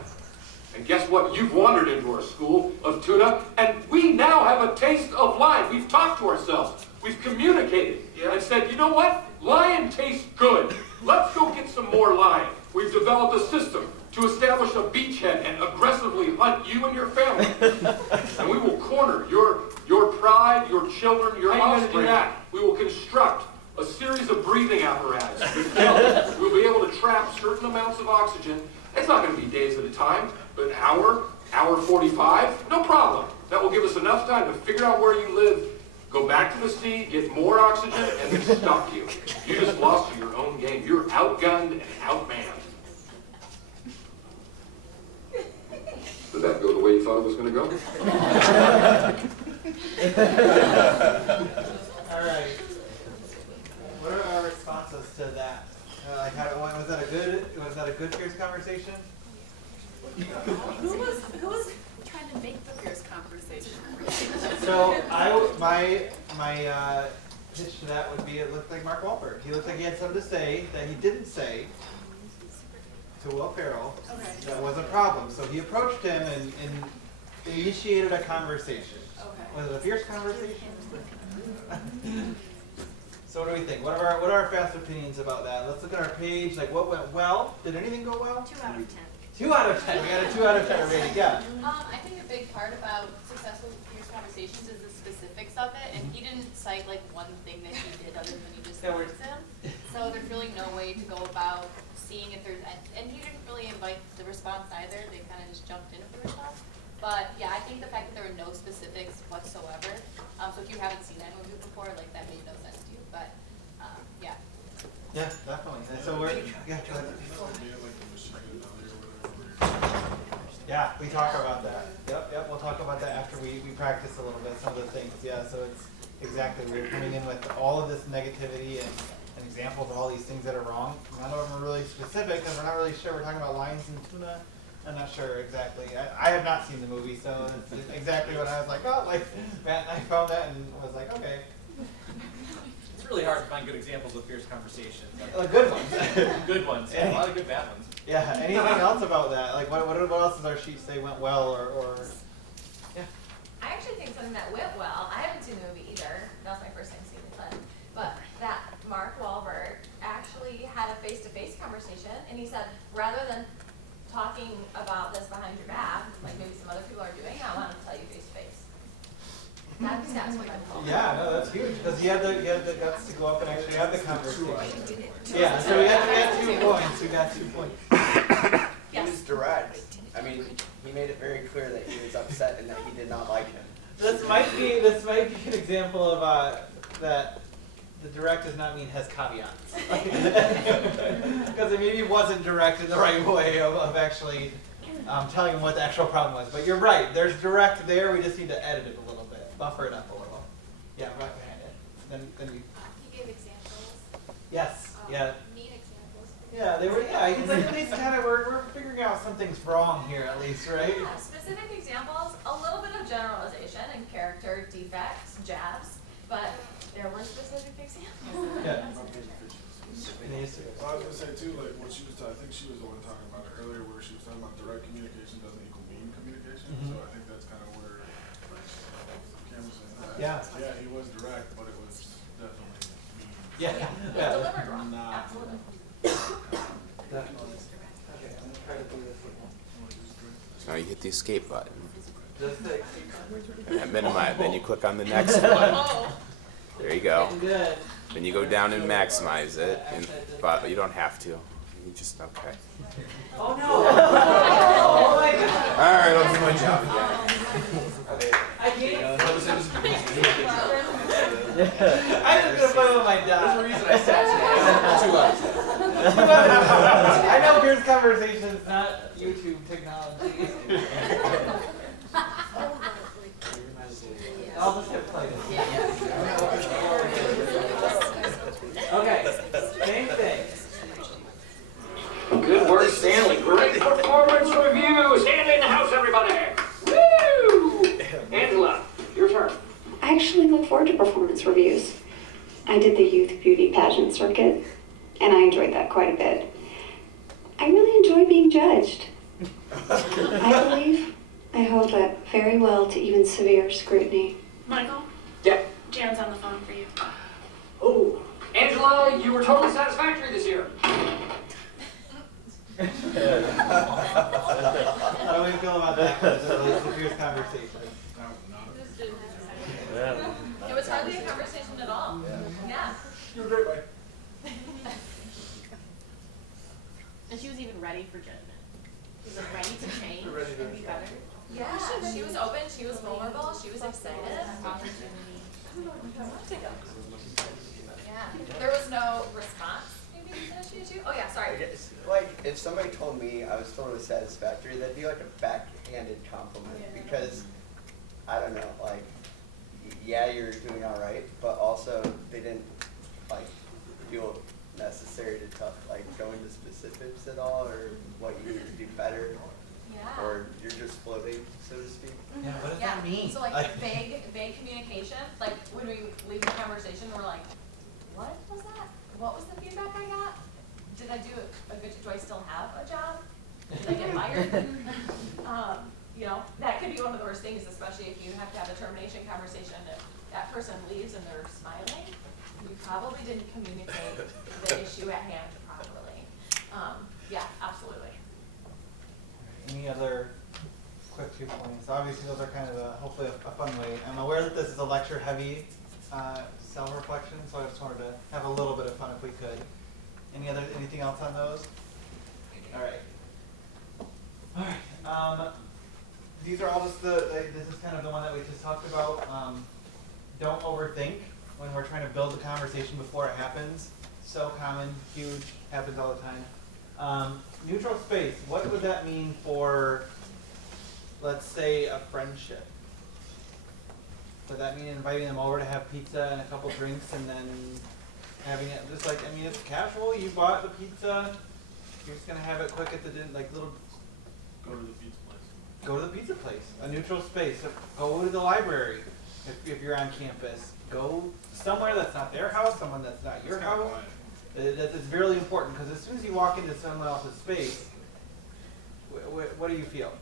And guess what? You've wandered into our school of tuna, and we now have a taste of lion. We've talked to ourselves. We've communicated and said, you know what? Lion tastes good. Let's go get some more lion. We've developed a system to establish a beachhead and aggressively hunt you and your family. And we will corner your pride, your children, your offspring. We will construct a series of breathing apparatus. We'll be able to trap certain amounts of oxygen. It's not going to be days at a time, but an hour, hour 45, no problem. That will give us enough time to figure out where you live, go back to the sea, get more oxygen, and then stop you. You just lost to your own game. You're outgunned and outmanned. Did that go the way you thought it was going to go? All right. What are our responses to that? Was that a good fierce conversation? Who was trying to make the fierce conversation? So my pitch to that would be, it looked like Mark Wahlberg. He looked like he had something to say that he didn't say to Will Ferrell. Okay. That was a problem. So he approached him and initiated a conversation. Okay. Was it a fierce conversation? So what do we think? What are our fast opinions about that? Let's look at our page. Like, what went well? Did anything go well? 2 out of 10. 2 out of 10. We got a 2 out of 10 rating. Yeah. I think a big part about successful fierce conversations is the specifics of it, and he didn't cite like one thing that he did other than he just likes him. So there's really no way to go about seeing if there's, and he didn't really invite the response either. They kind of just jumped in with the response. But yeah, I think the fact that there were no specifics whatsoever. So if you haven't seen that movie before, like that made no sense to you. But yeah. Yeah, definitely. And so we're yeah, we talk about that. Yep. We'll talk about that after we practice a little bit, some of the things. Yeah, so it's exactly, we're coming in with all of this negativity and examples of all these things that are wrong. None of them are really specific because we're not really sure. We're talking about lions and tuna. I'm not sure exactly. I have not seen the movie, so it's exactly what I was like, oh, like, Matt and I found that and was like, okay. It's really hard to find good examples of fierce conversation. Good ones. Good ones. Yeah, a lot of good bad ones. Yeah. Anything else about that? Like, what else does our sheet say went well or yeah? I actually think something that went well, I haven't seen the movie either, that was my first time seeing it, but that Mark Wahlberg actually had a face-to-face conversation, and he said, rather than talking about this behind your back, like maybe some other people are doing, I want to tell you face-to-face. That's what I'm calling. Yeah, no, that's huge, because he had the guts to go up and actually have the conversation. Yeah, so we got 2 points. We got 2 points. He was direct. I mean, he made it very clear that he was upset and that he did not like him. This might be an example of that the direct does not mean has caveats. Because it maybe wasn't direct in the right way of actually telling him what the actual problem was. But you're right. There's direct there. We just need to edit it a little bit, buffer it up a little. Yeah, right behind it. Then we. He gave examples. Yes. Yeah. Neat examples. Yeah, they were. Yeah, he's like, at least kind of we're figuring out something's wrong here, at least, right? Yeah, specific examples, a little bit of generalization and character defects, jabs, but there were specific examples. Yeah. Well, I was gonna say too, like what she was, I think she was the one talking about it earlier, where she was talking about direct communication doesn't equal mean communication. So I think that's kind of where Cameron's saying that. Yeah. Yeah, he was direct, but it was definitely mean. Yeah. Delivered wrong. Absolutely. Definitely. Okay, I'm gonna try to do this one. Now you hit the escape button. Just like. And then you click on the next one. There you go. Good. Then you go down and maximize it, but you don't have to. You just okay. Oh no! Oh my God! All right, I'll do my job again. I can't. I'm just gonna play with my dog. There's a reason I sat today. 2 hours. I know Beer's conversation is not YouTube technology. I'll just hit play this. Okay, same thing. Good work, Stanley. Great performance review. Stanley in the house, everybody. Woo! Angela, your turn. I actually look forward to performance reviews. I did the youth beauty pageant circuit, and I enjoyed that quite a bit. I really enjoy being judged. I believe I hold up very well to even severe scrutiny. Michael? Yeah. Jan's on the phone for you. Oh, Angela, you were totally satisfactory this year. How do we feel about that? It's a really serious conversation. It was hardly a conversation at all. Yeah. You were great, Mike. And she was even ready for judgment. She was ready to change Ready to and be better. Yeah, she was open, she was vulnerable, she was excited. Yeah, there was no response, maybe to the issue too? Oh yeah, sorry. Like, if somebody told me I was totally satisfactory, that'd be like a backhanded compliment, because, I don't know, like, yeah, you're doing all right, but also they didn't, like, feel necessary to go into specifics at all, or what you need to do better, Yeah. or you're just floating, so to speak. Yeah, what does that mean? So like vague communication, like when we leave the conversation, we're like, what was that? What was the feedback I got? Did I do a good, do I still have a job? Did I get fired? You know, that could be one of the worst things, especially if you have to have a termination conversation. If that person leaves and they're smiling, you probably didn't communicate the issue at hand properly. Yeah, absolutely. Any other quick 2 points? Obviously, those are kind of hopefully a fun way. I'm aware that this is a lecture-heavy self-reflection, so I just wanted to have a little bit of fun if we could. Anything else on those? All right. These are all just this is kind of the one that we just talked about. Don't overthink when we're trying to build a conversation before it happens. So common, huge, happens all the time. Neutral space, what would that mean for, let's say, a friendship? Would that mean inviting them over to have pizza and a couple drinks and then having it just like, I mean, it's casual, you bought the pizza, you're just gonna have it quick at the little. Go to the pizza place. Go to the pizza place, a neutral space. Go to the library if you're on campus. Go somewhere that's not their house, someone that's not your house. That's really important, because as soon as you walk into someone else's space, what do you feel?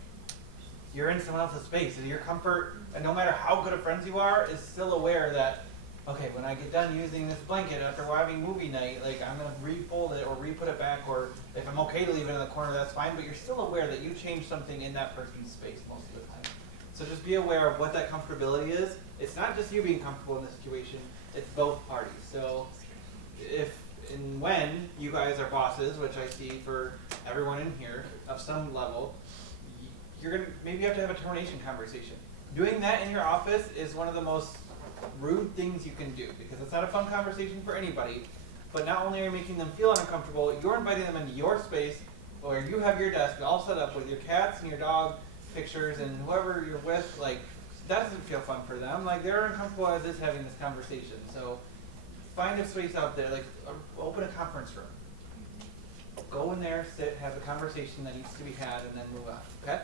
You're in someone else's space, and your comfort, and no matter how good of friends you are, is still aware that, okay, when I get done using this blanket after we're having movie night, like I'm gonna refold it or re-put it back, or if I'm okay to leave it in the corner, that's fine, but you're still aware that you changed something in that person's space most of the time. So just be aware of what that comfortability is. It's not just you being comfortable in the situation, it's both parties. So if and when you guys are bosses, which I see for everyone in here of some level, you're gonna maybe have to have a termination conversation. Doing that in your office is one of the most rude things you can do, because it's not a fun conversation for anybody. But not only are you making them feel uncomfortable, you're inviting them into your space where you have your desk all set up with your cats and your dog pictures and whoever you're with. Like, that doesn't feel fun for them. Like, they're uncomfortable as is having this conversation. So find a space out there, like open a conference room. Go in there, sit, have a conversation that needs to be had, and then move on. Okay?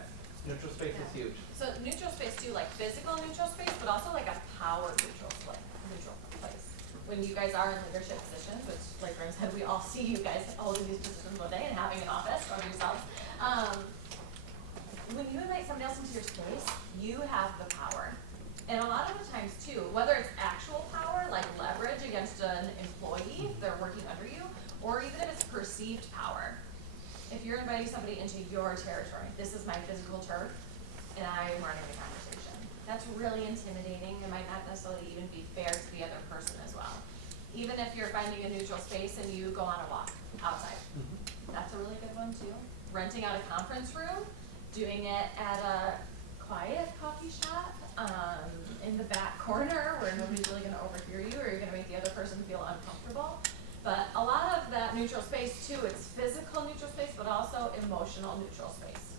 Neutral space is huge. So neutral space too, like physical neutral space, but also like a power neutral place. When you guys are in leadership positions, which like Grim said, we all see you guys holding these positions one day and having an office for yourselves. When you invite somebody else into your space, you have the power. And a lot of the times too, whether it's actual power, like leverage against an employee if they're working under you, or even if it's perceived power. If you're inviting somebody into your territory, this is my physical turf, and I'm running the conversation. That's really intimidating and might not necessarily even be fair to the other person as well. Even if you're finding a neutral space and you go on a walk outside. That's a really good one too. Renting out a conference room, doing it at a quiet coffee shop, in the back corner where nobody's really gonna overhear you or you're gonna make the other person feel uncomfortable. But a lot of that neutral space too, it's physical neutral space, but also emotional neutral space.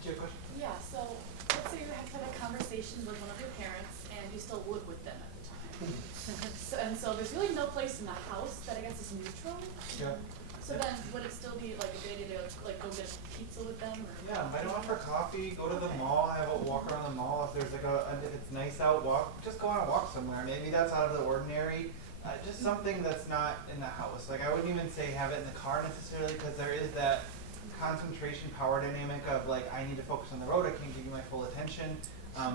Do you have a question? Yeah, so let's say you have had a conversation with one of your parents and you still live with them at the time. So there's really no place in the house that I guess is neutral. Yeah. So then would it still be like a good idea to like go get pizza with them? Or Yeah, invite them out for coffee, go to the mall, have a walk around the mall. If there's like if it's nice out, just go on a walk somewhere. Maybe that's out of the ordinary. Just something that's not in the house. Like I wouldn't even say have it in the car necessarily, because there is that concentration power dynamic of like, I need to focus on the road, I can't give you my full attention.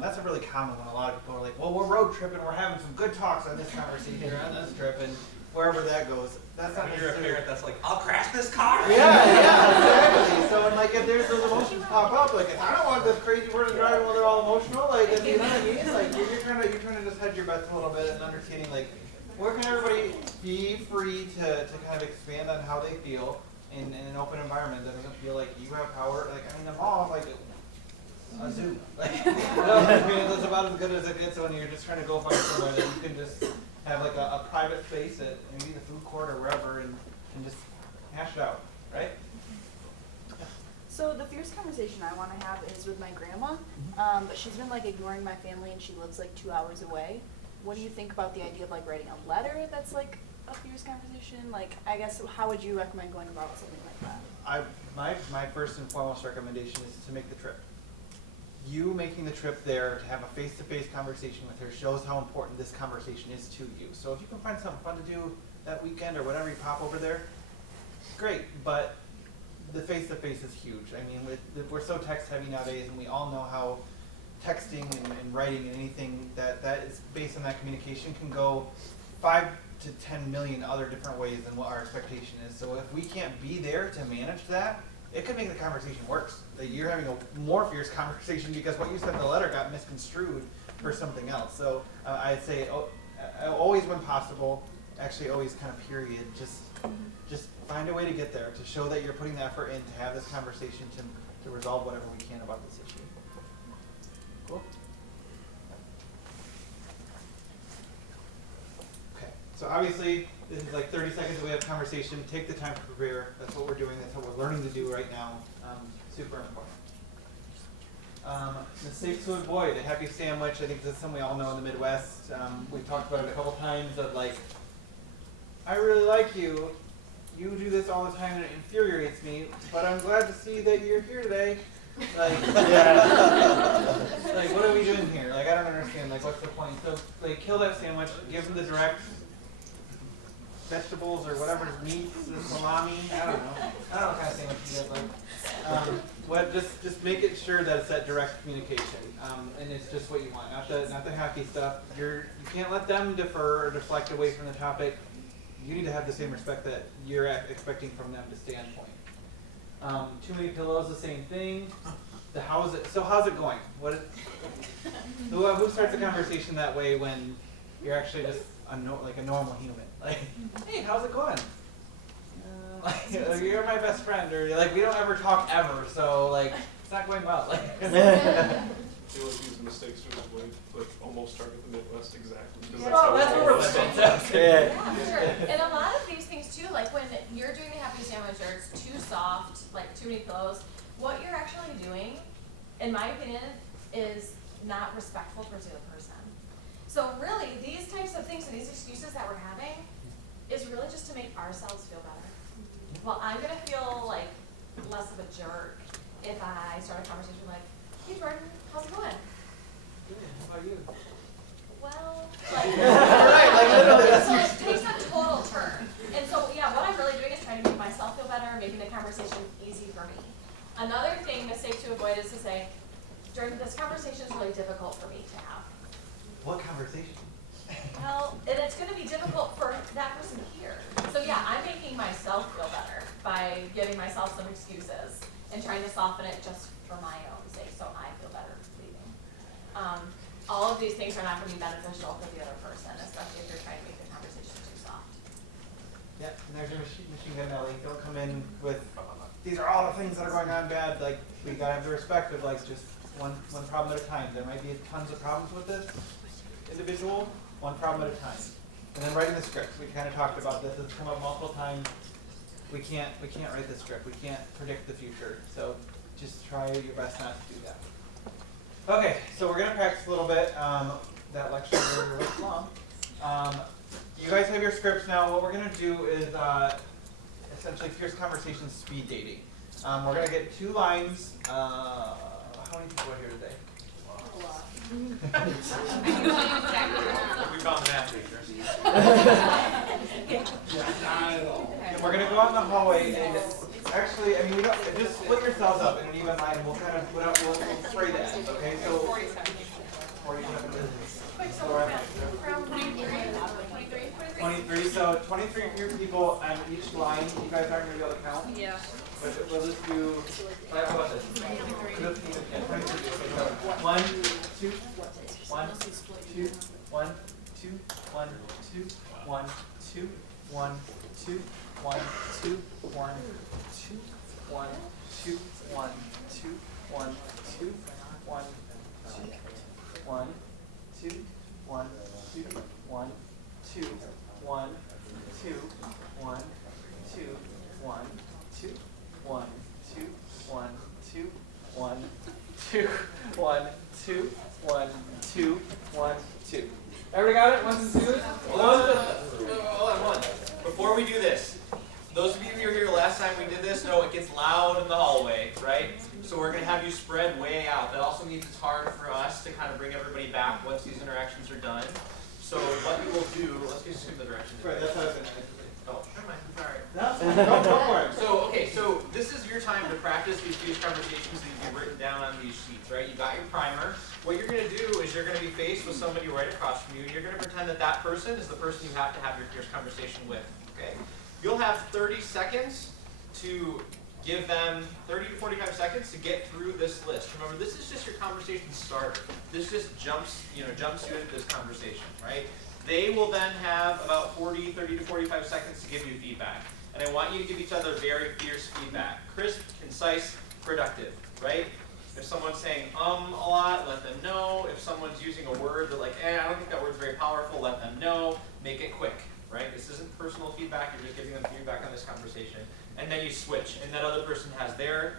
That's a really common one. A lot of people are like, well, we're road tripping, we're having some good talks on this conversation or on this trip, and wherever that goes. That's not You're a necessarily. parent that's like, I'll crash this car. Yeah, exactly. So, and like, if there's those emotions pop up, like, if I don't want this crazy person driving when they're all emotional, like, you know what I mean? Like, you're trying to just hedge your bets a little bit and understanding, like, where can everybody be free to kind of expand on how they feel in an open environment that doesn't feel like you have power. Like, I mean, the mall, like, a zoo. Like, you know, I mean, it's about as good as it gets when you're just trying to go find somewhere that you can just have like a private space at maybe the food court or wherever and just hash it out, right? So the fierce conversation I want to have is with my grandma, but she's been like ignoring my family and she lives like 2 hours away. What do you think about the idea of like writing a letter that's like a fierce conversation? Like, I guess, how would you recommend going about something like that? My first and foremost recommendation is to make the trip. You making the trip there to have a face-to-face conversation with her shows how important this conversation is to you. So if you can find something fun to do that weekend or whatever, you pop over there, great. But the face-to-face is huge. I mean, we're so text-heavy nowadays, and we all know how texting and writing and anything that is based on that communication can go 5 to 10 million other different ways than what our expectation is. So if we can't be there to manage that, it could make the conversation worse. That you're having a more fierce conversation because what you said in the letter got misconstrued for something else. So I'd say always when possible, actually always kind of period, just find a way to get there, to show that you're putting the effort in to have this conversation to resolve whatever we can about this issue. Cool? Okay, so obviously, this is like 30 seconds away of conversation. Take the time to prepare. That's what we're doing. That's what we're learning to do right now. Super important. The safe to avoid, a happy sandwich. I think this is something we all know in the Midwest. We've talked about it a couple times of like, I really like you. You do this all the time and it infuriates me, but I'm glad to see that you're here today. Like, like, what are we doing here? Like, I don't understand. Like, what's the point? So, like, kill that sandwich, give them the direct vegetables or whatever, meats, the salami. I don't know what kind of sandwich you guys like. Just make it sure that it's that direct communication, and it's just what you want, not the happy stuff. You can't let them defer or deflect away from the topic. You need to have the same respect that you're expecting from them to standpoint. Too many pillows, the same thing. How's it going? Who starts a conversation that way when you're actually just like a normal human? Like, hey, how's it going? Like, you're my best friend, or like we don't ever talk ever, so like it's not going well. Like, I feel like these mistakes are like almost start with the Midwest exactly. Well, that's where we're living. Yeah, sure. And a lot of these things too, like when you're doing a happy sandwich or it's too soft, like too many pillows, what you're actually doing, in my opinion, is not respectful towards the other person. So really, these types of things and these excuses that we're having is really just to make ourselves feel better. Well, I'm gonna feel like less of a jerk if I start a conversation like, hey Jordan, how's it going? Good, how about you? Well, like, right, like literally, that's so it takes a total turn. And so, yeah, what I'm really doing is trying to make myself feel better, making the conversation easy for me. Another thing, mistake to avoid, is to say, Jordan, this conversation is really difficult for me to have. What conversation? Well, and it's going to be difficult for that person here. So yeah, I'm making myself feel better by giving myself some excuses and trying to soften it just for my own sake, so I feel better leaving. All of these things are not going to be beneficial for the other person, especially if you're trying to make the conversation too soft. Yeah, and there's your machine gun Nelly. Don't come in with, these are all the things that are going on bad. Like, we gotta have the respect of like just one problem at a time. There might be tons of problems with this individual, one problem at a time. And then writing the script. We kind of talked about this. It's come up multiple times. We can't write the script. We can't predict the future. So just try your best not to do that. Okay, so we're gonna practice a little bit. That lecture was long. You guys have your scripts now. What we're gonna do is essentially fierce conversation speed dating. We're gonna get 2 lines. How many people are here today? We found the math teacher. We're gonna go out in the hallway and actually, I mean, we don't, just split yourselves up in an even line, and we'll kind of, we'll spray that, okay? So, 47. 23, so 23 of your people on each line. You guys aren't going to be able to count? Yeah. But we'll just do, how about this? 15 and 23. So 1, 2, 1, 2, 1, 2, 1, 2, 1, 2, 1, 2, 1, 2, 1, 2, 1, 2, 1, 2, 1, 2, 1, 1, 2, 1, 2, 1, 2, 1, 2, 1, 2, 1, 2, 1, 2, 1, 2, 1, 2, 1, 2, 1, 2, 1, 2. Everybody got it? 1 and 2? Hold on. Before we do this, those of you who were here last time we did this know it gets loud in the hallway, right? So we're going to have you spread way out. That also means it's hard for us to kind of bring everybody back once these interactions are done. So what we will do, let's just skip the directions. Right, that's what I was going to say. Oh, never mind. Sorry. No, go for it. So, okay, so this is your time to practice these fierce conversations that you've written down on these sheets, right? You got your primer. What you're going to do is you're going to be faced with somebody right across from you, and you're going to pretend that that person is the person you have to have your fierce conversation with, okay? You'll have 30 seconds to give them 30 to 45 seconds to get through this list. Remember, this is just your conversation starter. This just jumps you into this conversation, right? They will then have about 30 to 45 seconds to give you feedback. And I want you to give each other very fierce feedback. Crisp, concise, productive, right? If someone's saying a lot, let them know. If someone's using a word that like, I don't think that word's very powerful, let them know. Make it quick, right? This isn't personal feedback, you're just giving them feedback on this conversation. And then you switch, and that other person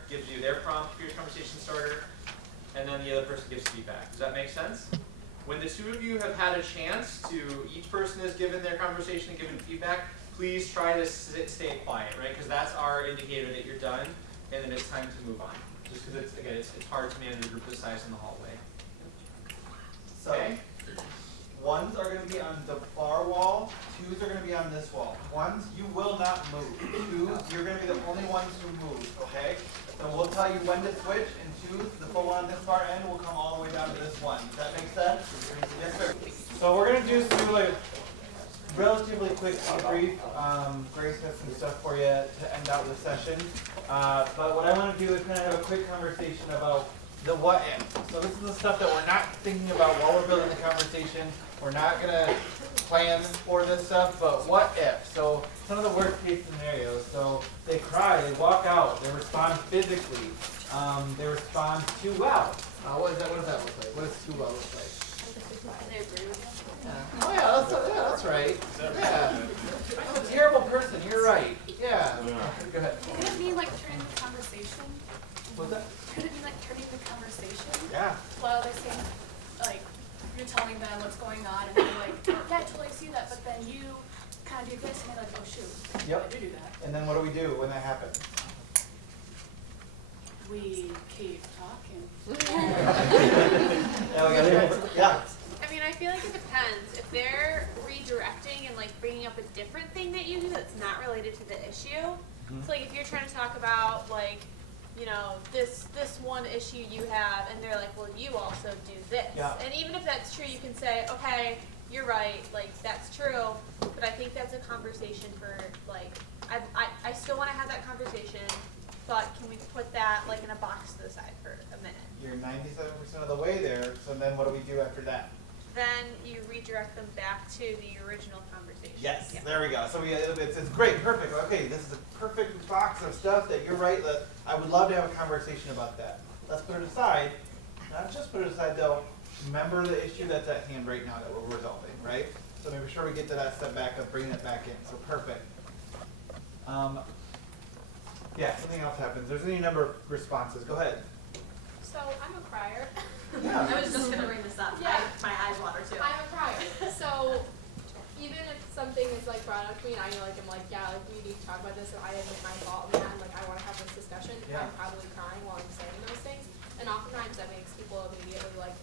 gives you their prompt for your conversation starter, and then the other person gives feedback. Does that make sense? When the two of you have had a chance to, each person has given their conversation and given feedback, please try to stay quiet, right? Because that's our indicator that you're done, and then it's time to move on. Just because it's hard to manage a group this size in the hallway. So, ones are going to be on the far wall, twos are going to be on this wall. Ones, you will not move. Twos, you're going to be the only ones who move, okay? So we'll tell you when to switch, and twos, the full one on this far end will come all the way down to this one. Does that make sense? Yes, sir. So we're going to just do like relatively quick debrief. Grace has some stuff for you to end out the session. But what I want to do is kind of have a quick conversation about the what if. So this is the stuff that we're not thinking about while we're building the conversation. We're not going to plan for this stuff, but what if? So some of the worst case scenarios. So they cry, they walk out, they respond physically, they respond too well. What does that look like? What does too well look like? They agree with you? Yeah. Oh yeah, that's right. Yeah. I'm a terrible person, you're right. Yeah. Go ahead. Could it be like turning the conversation? What's that? Could it be like turning the conversation? Yeah. Well, they're saying, like, you're telling them what's going on, and they're like, yeah, I totally see that, but then you kind of do this, and they're like, oh shoot, Yep. I do that. And then what do we do when that happens? We keep talking. Yeah. I mean, I feel like it depends. If they're redirecting and like bringing up a different thing that you do that's not related to the issue, so like if you're trying to talk about like, you know, this one issue you have, and they're like, well, you also do this. Yeah. And even if that's true, you can say, okay, you're right, like that's true, but I think that's a conversation for like, I still want to have that conversation, but can we put that like in a box to the side for a minute? You're 97% of the way there, so then what do we do after that? Then you redirect them back to the original conversation. Yes, Yeah. there we go. So it's great, perfect. Okay, this is a perfect box of stuff that you're right. I would love to have a conversation about that. Let's put it aside. Not just put it aside though. Remember the issue that's at hand right now that we're resolving, right? So make sure we get to that step back of bringing it back in. So perfect. Yeah, something else happens. There's any number of responses. Go ahead. So I'm a crier. Yeah. I was just gonna bring this up. Yeah. My eyes water too. I'm a crier. So even if something is like brought up to me and I'm like, yeah, like we need to talk about this and I admit my fault in that and like I want to have this discussion, Yeah. I'm probably crying while I'm saying those things. And oftentimes that makes people immediately like,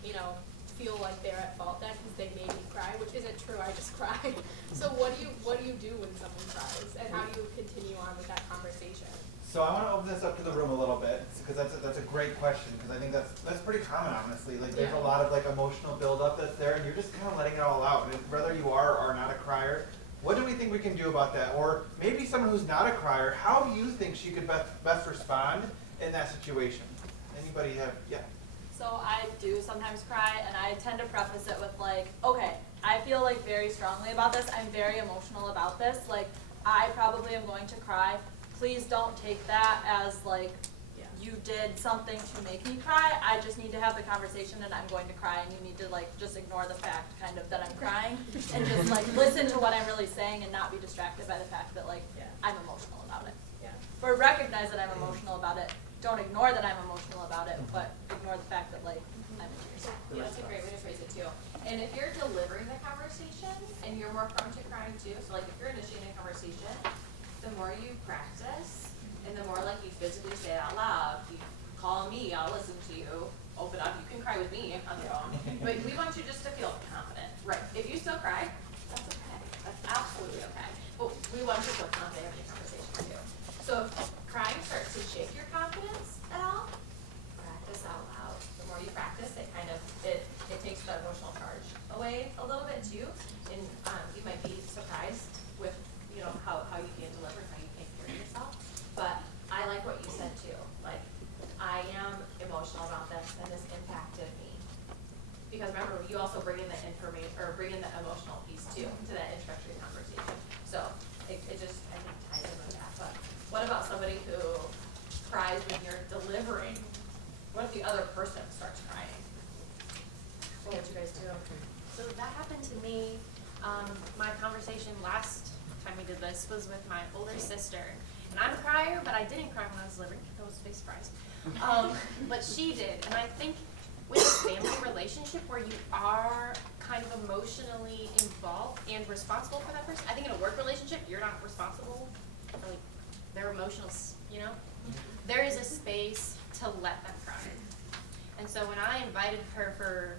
you know, feel like they're at fault then because they made me cry, which isn't true. I just cried. So what do you do when someone cries, and how do you continue on with that conversation? So I want to open this up to the room a little bit because that's a great question because I think that's pretty common, honestly. Like there's a lot of like emotional buildup that's there, and you're just kind of letting it all out. And whether you are or not a crier, what do we think we can do about that? Or maybe someone who's not a crier, how do you think she could best respond in that situation? Anybody have? Yeah. So I do sometimes cry, and I tend to preface it with like, okay, I feel like very strongly about this. I'm very emotional about this. Like, I probably am going to cry. Please don't take that as like you did something to make me cry. I just need to have the conversation, and I'm going to cry, and you need to like just ignore the fact kind of that I'm crying, and just like listen to what I'm really saying, and not be distracted by the fact that like I'm emotional about it. Or recognize that I'm emotional about it. Don't ignore that I'm emotional about it, but ignore the fact that like I'm in tears. Yeah, that's a great way to phrase it too. And if you're delivering the conversation and you're more prone to crying too, so like if you're initiating a conversation, the more you practice and the more like you physically say it out loud, you call me, I'll listen to you, open up, you can cry with me on the phone. But we want you just to feel confident. Right. If you still cry, that's okay. That's absolutely okay. But we want you to feel confident in your conversation too. So if crying starts to shake your confidence at all, practice out loud. The more you practice, it kind of, it takes the emotional charge away a little bit too. And you might be surprised with, you know, how you can deliver, how you can carry yourself. But I like what you said too. Like, I am emotional about this and this impacted me. Because remember, you also bring in the information, or bring in the emotional piece too, to that introductory conversation. So it just, I think, ties in with that. But what about somebody who cries when you're delivering? What if the other person starts crying? What would you guys do? So that happened to me. My conversation last time we did this was with my older sister. And I'm a crier, but I didn't cry when I was delivering. That was a big surprise. But she did. And I think with a family relationship where you are kind of emotionally involved and responsible for that person, I think in a work relationship, you're not responsible for like their emotional, you know? There is a space to let them cry. And so when I invited her for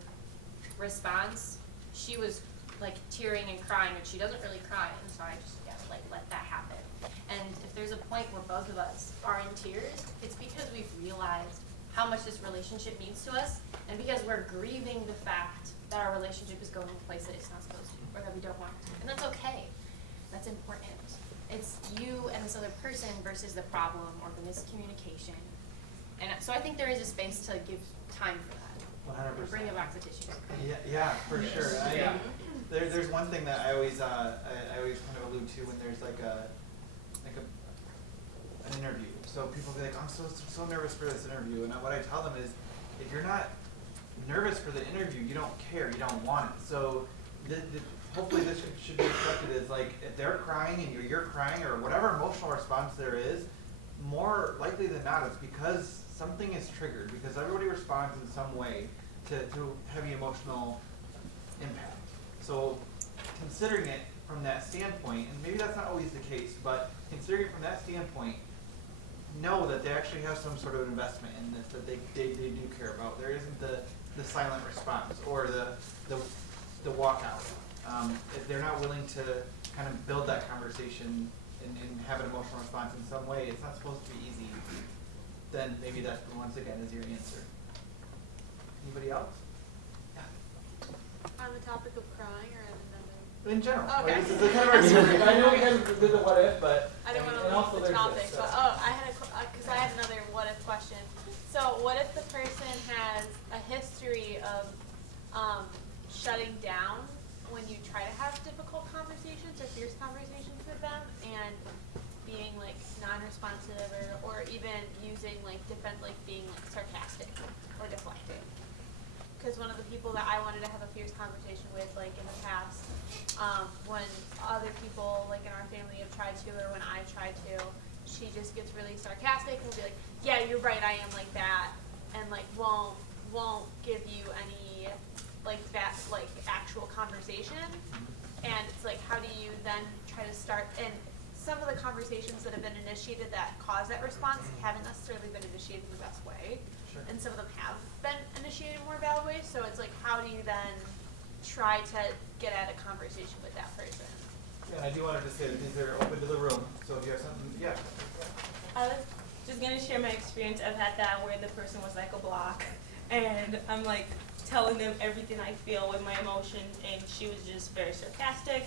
response, she was like tearing and crying, and she doesn't really cry, and so I just like let that happen. And if there's a point where both of us are in tears, it's because we've realized how much this relationship means to us, and because we're grieving the fact that our relationship is going in a place that it's not supposed to, or that we don't want it to. And that's okay. That's important. It's you and this other person versus the problem or the miscommunication. And so I think there is a space to give time for that. 100%. Bring it back to tissues. Yeah, for sure. There's one thing that I always kind of allude to when there's like an interview. So people be like, I'm so nervous for this interview, and what I tell them is, if you're not nervous for the interview, you don't care, you don't want it. So hopefully this should be accepted as like, if they're crying and you're crying, or whatever emotional response there is, more likely than not it's because something is triggered, because everybody responds in some way to heavy emotional impact. So considering it from that standpoint, and maybe that's not always the case, but considering it from that standpoint, know that they actually have some sort of investment in this, that they do care about. There isn't the silent response or the walkout. If they're not willing to kind of build that conversation and have an emotional response in some way, it's not supposed to be easy, then maybe that, once again, is your answer. Anybody else? On the topic of crying or another? In general. Okay. Like, this is kind of our series. I know we guys did the what if, but I didn't want to also lose the there's topic, this, so. but I had because I had another what if question. So what if the person has a history of shutting down when you try to have difficult conversations or fierce conversations with them, and being like non-responsive or even using like being like sarcastic or deflecting? Because one of the people that I wanted to have a fierce conversation with, like in the past, when other people like in our family have tried to, or when I tried to, she just gets really sarcastic and will be like, yeah, you're right, I am like that, and like won't give you any like that like actual conversation. And it's like, how do you then try to start, and some of the conversations that have been initiated that cause that response haven't necessarily been initiated in the best way. Sure. And some of them have been initiated in more valid ways. So it's like, how do you then try to get at a conversation with that person? Yeah, I do want to say that these are open to the room. So if you have something, yeah. I was just gonna share my experience. I've had that where the person was like a block, and I'm like telling them everything I feel with my emotions, and she was just very sarcastic.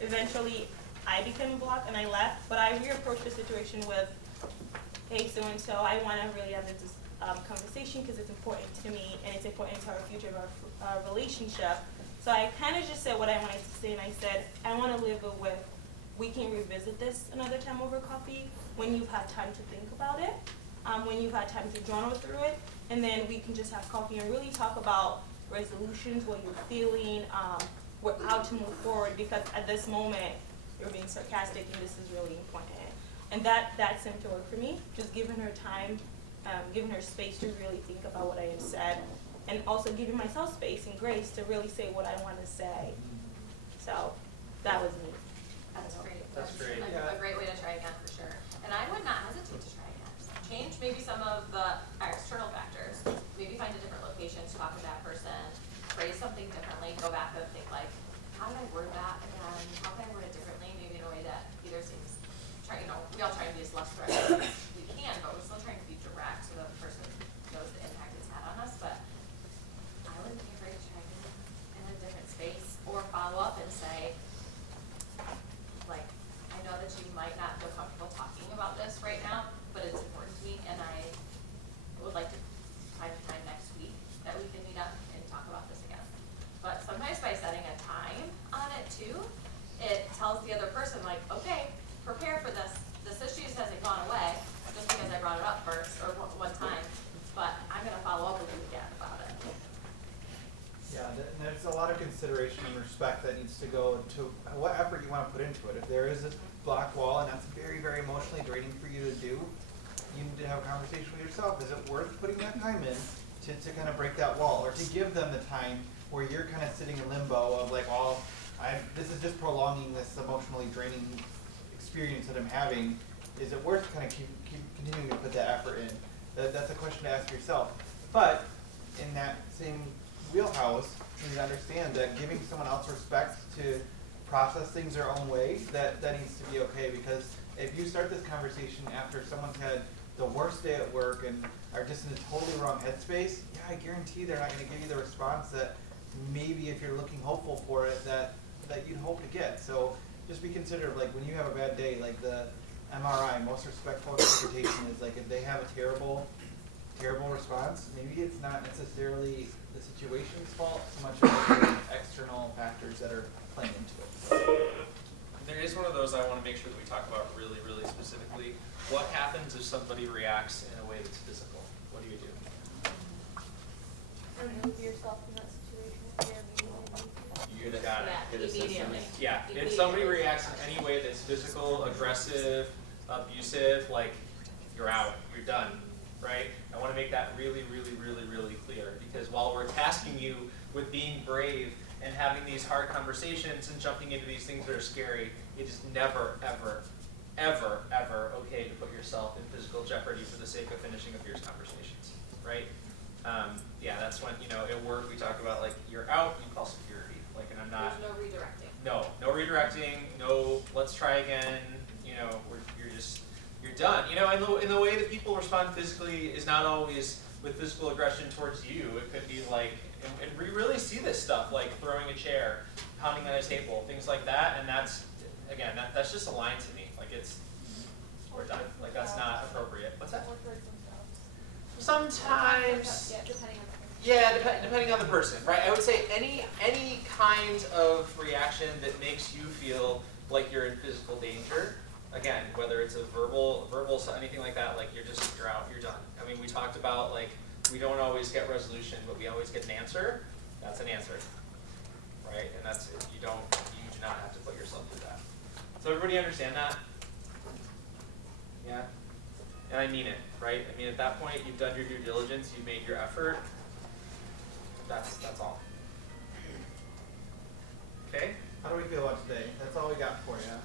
Eventually, I became a block and I left, but I reapproached the situation with, hey, so-and-so, I want to really have this conversation because it's important to me and it's important to our future of our relationship. So I kind of just said what I wanted to say, and I said, I want to live with, we can revisit this another time over coffee when you've had time to think about it, when you've had time to journal through it, and then we can just have coffee and really talk about resolutions, what you're feeling, how to move forward, because at this moment, you're being sarcastic and this is really important. And that seemed to work for me, just giving her time, giving her space to really think about what I had said, and also giving myself space and grace to really say what I want to say. So that was me. That's great. That's great. A great way to try again for sure. And I would not hesitate to try again. Change maybe some of the external factors. Maybe find a different location to talk to that person. Phrase something differently. Go back and think like, how did I word that again? How can I word it differently? Maybe in a way that either seems, we all try to be as less threatening as we can, but we're still trying to be direct so that the person knows the impact it's had on us. But I wouldn't be afraid to try in a different space or follow up and say, like, I know that you might not feel comfortable talking about this right now, but it's important to me, and I would like to find a time next week that we can meet up and talk about this again. But sometimes by setting a time on it too, it tells the other person like, okay, prepare for this. This issue hasn't gone away just because I brought it up first or one time, but I'm gonna follow up with you again about it. Yeah, and there's a lot of consideration and respect that needs to go to what effort you want to put into it. If there is a block wall and that's very, very emotionally draining for you to do, you need to have a conversation with yourself. Is it worth putting that time in to kind of break that wall, or to give them the time where you're kind of sitting in limbo of like, well, this is just prolonging this emotionally draining experience that I'm having. Is it worth kind of keep continuing to put that effort in? That's a question to ask yourself. But in that same wheelhouse, you need to understand that giving someone else respect to process things their own way, that needs to be okay, because if you start this conversation after someone's had the worst day at work and are just in a totally wrong headspace, yeah, I guarantee they're not going to give you the response that maybe if you're looking hopeful for it, that you'd hope to get. So just be considerate, like when you have a bad day, like the MRI, most respectful interpretation is like if they have a terrible response, maybe it's not necessarily the situation's fault so much as the external factors that are playing into it. There is one of those I want to make sure that we talk about really, really specifically. What happens if somebody reacts in a way that's physical? What do you do? Remove yourself in that situation if you're You got it. Yeah, immediately. Yeah, if somebody reacts in any way that's physical, aggressive, abusive, like you're out, you're done, right? I want to make that really, really, really, really clear, because while we're tasking you with being brave and having these hard conversations and jumping into these things that are scary, it is never, ever, ever, ever okay to put yourself in physical jeopardy for the sake of finishing a fierce conversations, right? Yeah, that's when, at work we talk about like, you're out, you call security. Like, and I'm not. There's no redirecting. No redirecting, no, let's try again, you're done. And the way that people respond physically is not always with physical aggression towards you. It could be like, and we really see this stuff, like throwing a chair, pounding on a table, things like that, and that's, again, that's just a line to me. Like we're done. Like that's not appropriate. What's that? Sometimes. Yeah, depending on the person, right? I would say any kind of reaction that makes you feel like you're in physical danger, again, whether it's a verbal, anything like that, like you're out, you're done. I mean, we talked about like we don't always get resolution, but we always get an answer. That's an answer, right? And that's it. You do not have to put yourself through that. So everybody understand that? Yeah. And I mean it, right? I mean, at that point, you've done your due diligence, you've made your effort. That's all. Okay? How do we feel about today? That's all we got for you.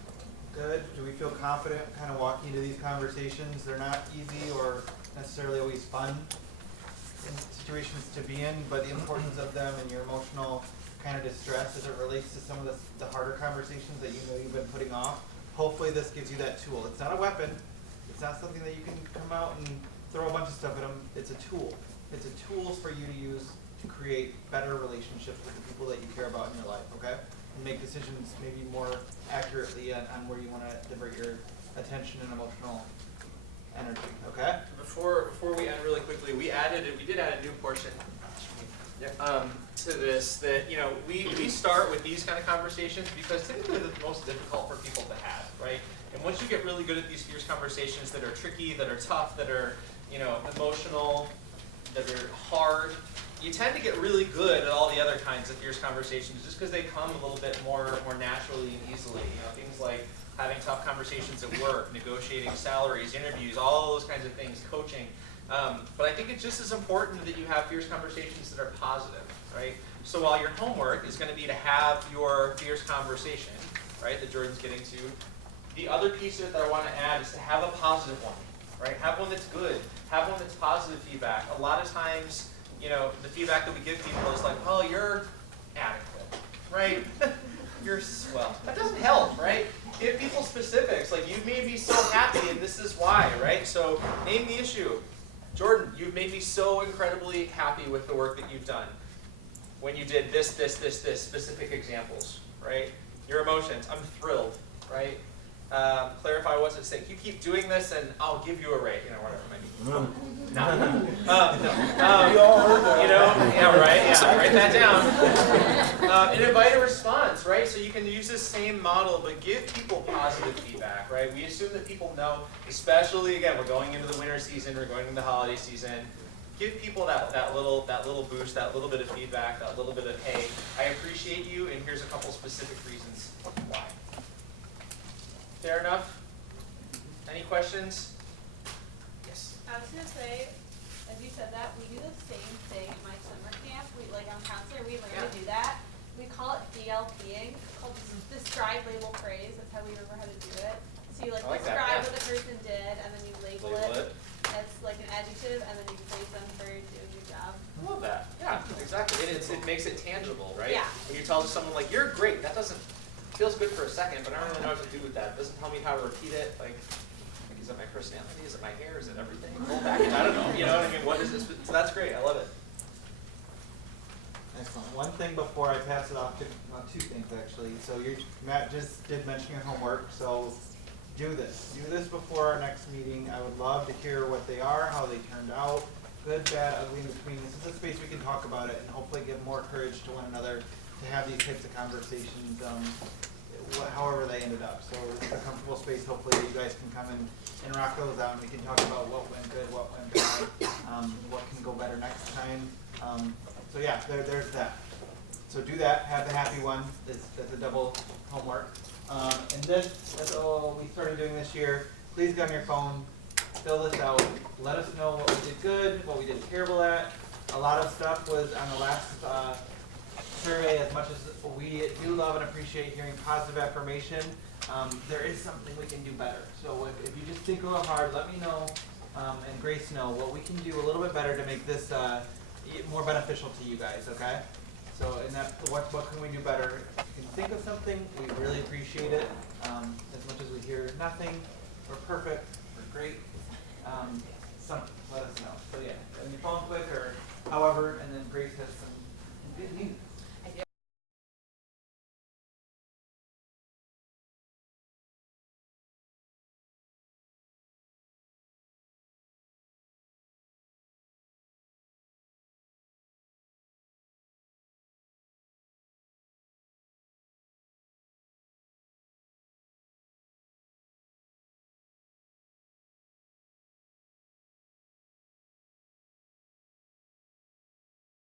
Good? Do we feel confident kind of walking into these conversations? They're not easy or necessarily always fun situations to be in, but the importance of them and your emotional kind of distress as it relates to some of the harder conversations that you've been putting off. Hopefully this gives you that tool. It's not a weapon. It's not something that you can come out and throw a bunch of stuff at them. It's a tool. It's a tool for you to use to create better relationships with the people that you care about in your life, okay? And make decisions maybe more accurately on where you want to divert your attention and emotional energy, okay? Before we end really quickly, we did add a new portion to this that, you know, we start with these kind of conversations because typically they're the most difficult for people to have, right? And once you get really good at these fierce conversations that are tricky, that are tough, that are, you know, emotional, that are hard, you tend to get really good at all the other kinds of fierce conversations just because they come a little bit more naturally and easily. You know, things like having tough conversations at work, negotiating salaries, interviews, all those kinds of things, coaching. But I think it's just as important that you have fierce conversations that are positive, right? So while your homework is going to be to have your fierce conversation, right, that Jordan's getting to, the other piece of it that I want to add is to have a positive one, right? Have one that's good. Have one that's positive feedback. A lot of times, you know, the feedback that we give people is like, well, you're adequate, right? You're swell. That doesn't help, right? Give people specifics, like, you've made me so happy and this is why, right? So name the issue. Jordan, you've made me so incredibly happy with the work that you've done. When you did this, specific examples, right? Your emotions, I'm thrilled, right? Clarify what's at stake. You keep doing this and I'll give you a rate, you know, whatever it might be. We all heard that. You know, yeah, right, yeah, write that down. And invite a response, right? So you can use this same model, but give people positive feedback, right? We assume that people know, especially, again, we're going into the winter season, we're going into the holiday season. Give people that little boost, that little bit of feedback, that little bit of, hey, I appreciate you, and here's a couple specific reasons why. Fair enough? Any questions? Yes. I was gonna say, as you said that, we do the same thing at my summer camp. We like on counselor, we learn to do that. We call it DLPing, called describe, label, praise. That's how we remember how to do it. So you like describe what the person did, and then you label it as like an adjective, and then you praise them for doing your job. I love that. Yeah, exactly. It makes it tangible, right? Yeah. When you tell someone like, you're great, that doesn't, feels good for a second, but I don't really know what to do with that. It doesn't tell me how to repeat it. Like, is it my personality? Is it my hair? Is it everything? Whole package? I don't know. You know what I mean? What is this? So that's great. I love it. Excellent. One thing before I pass it off to, well, two things actually. So Matt just did mention your homework, so do this. Do this before our next meeting. I would love to hear what they are, how they turned out, good, bad, ugly, in between. This is a space we can talk about it and hopefully give more courage to one another to have these types of conversations, however they ended up. So it's a comfortable space, hopefully you guys can come and rock those out and we can talk about what went good, what went bad, what can go better next time. So yeah, there's that. So do that, have the happy one, that's a double homework. And that's all we started doing this year. Please get on your phone, fill this out, let us know what we did good, what we did terrible at. A lot of stuff was on the last survey. As much as we do love and appreciate hearing positive affirmation, there is something we can do better. So if you just think a little hard, let me know and Grace know what we can do a little bit better to make this more beneficial to you guys, okay? So in that, what can we do better? If you can think of something, we really appreciate it. As much as we hear nothing, we're perfect, we're great, something, let us know. So yeah, on your phone quick or however, and then Grace has some good news.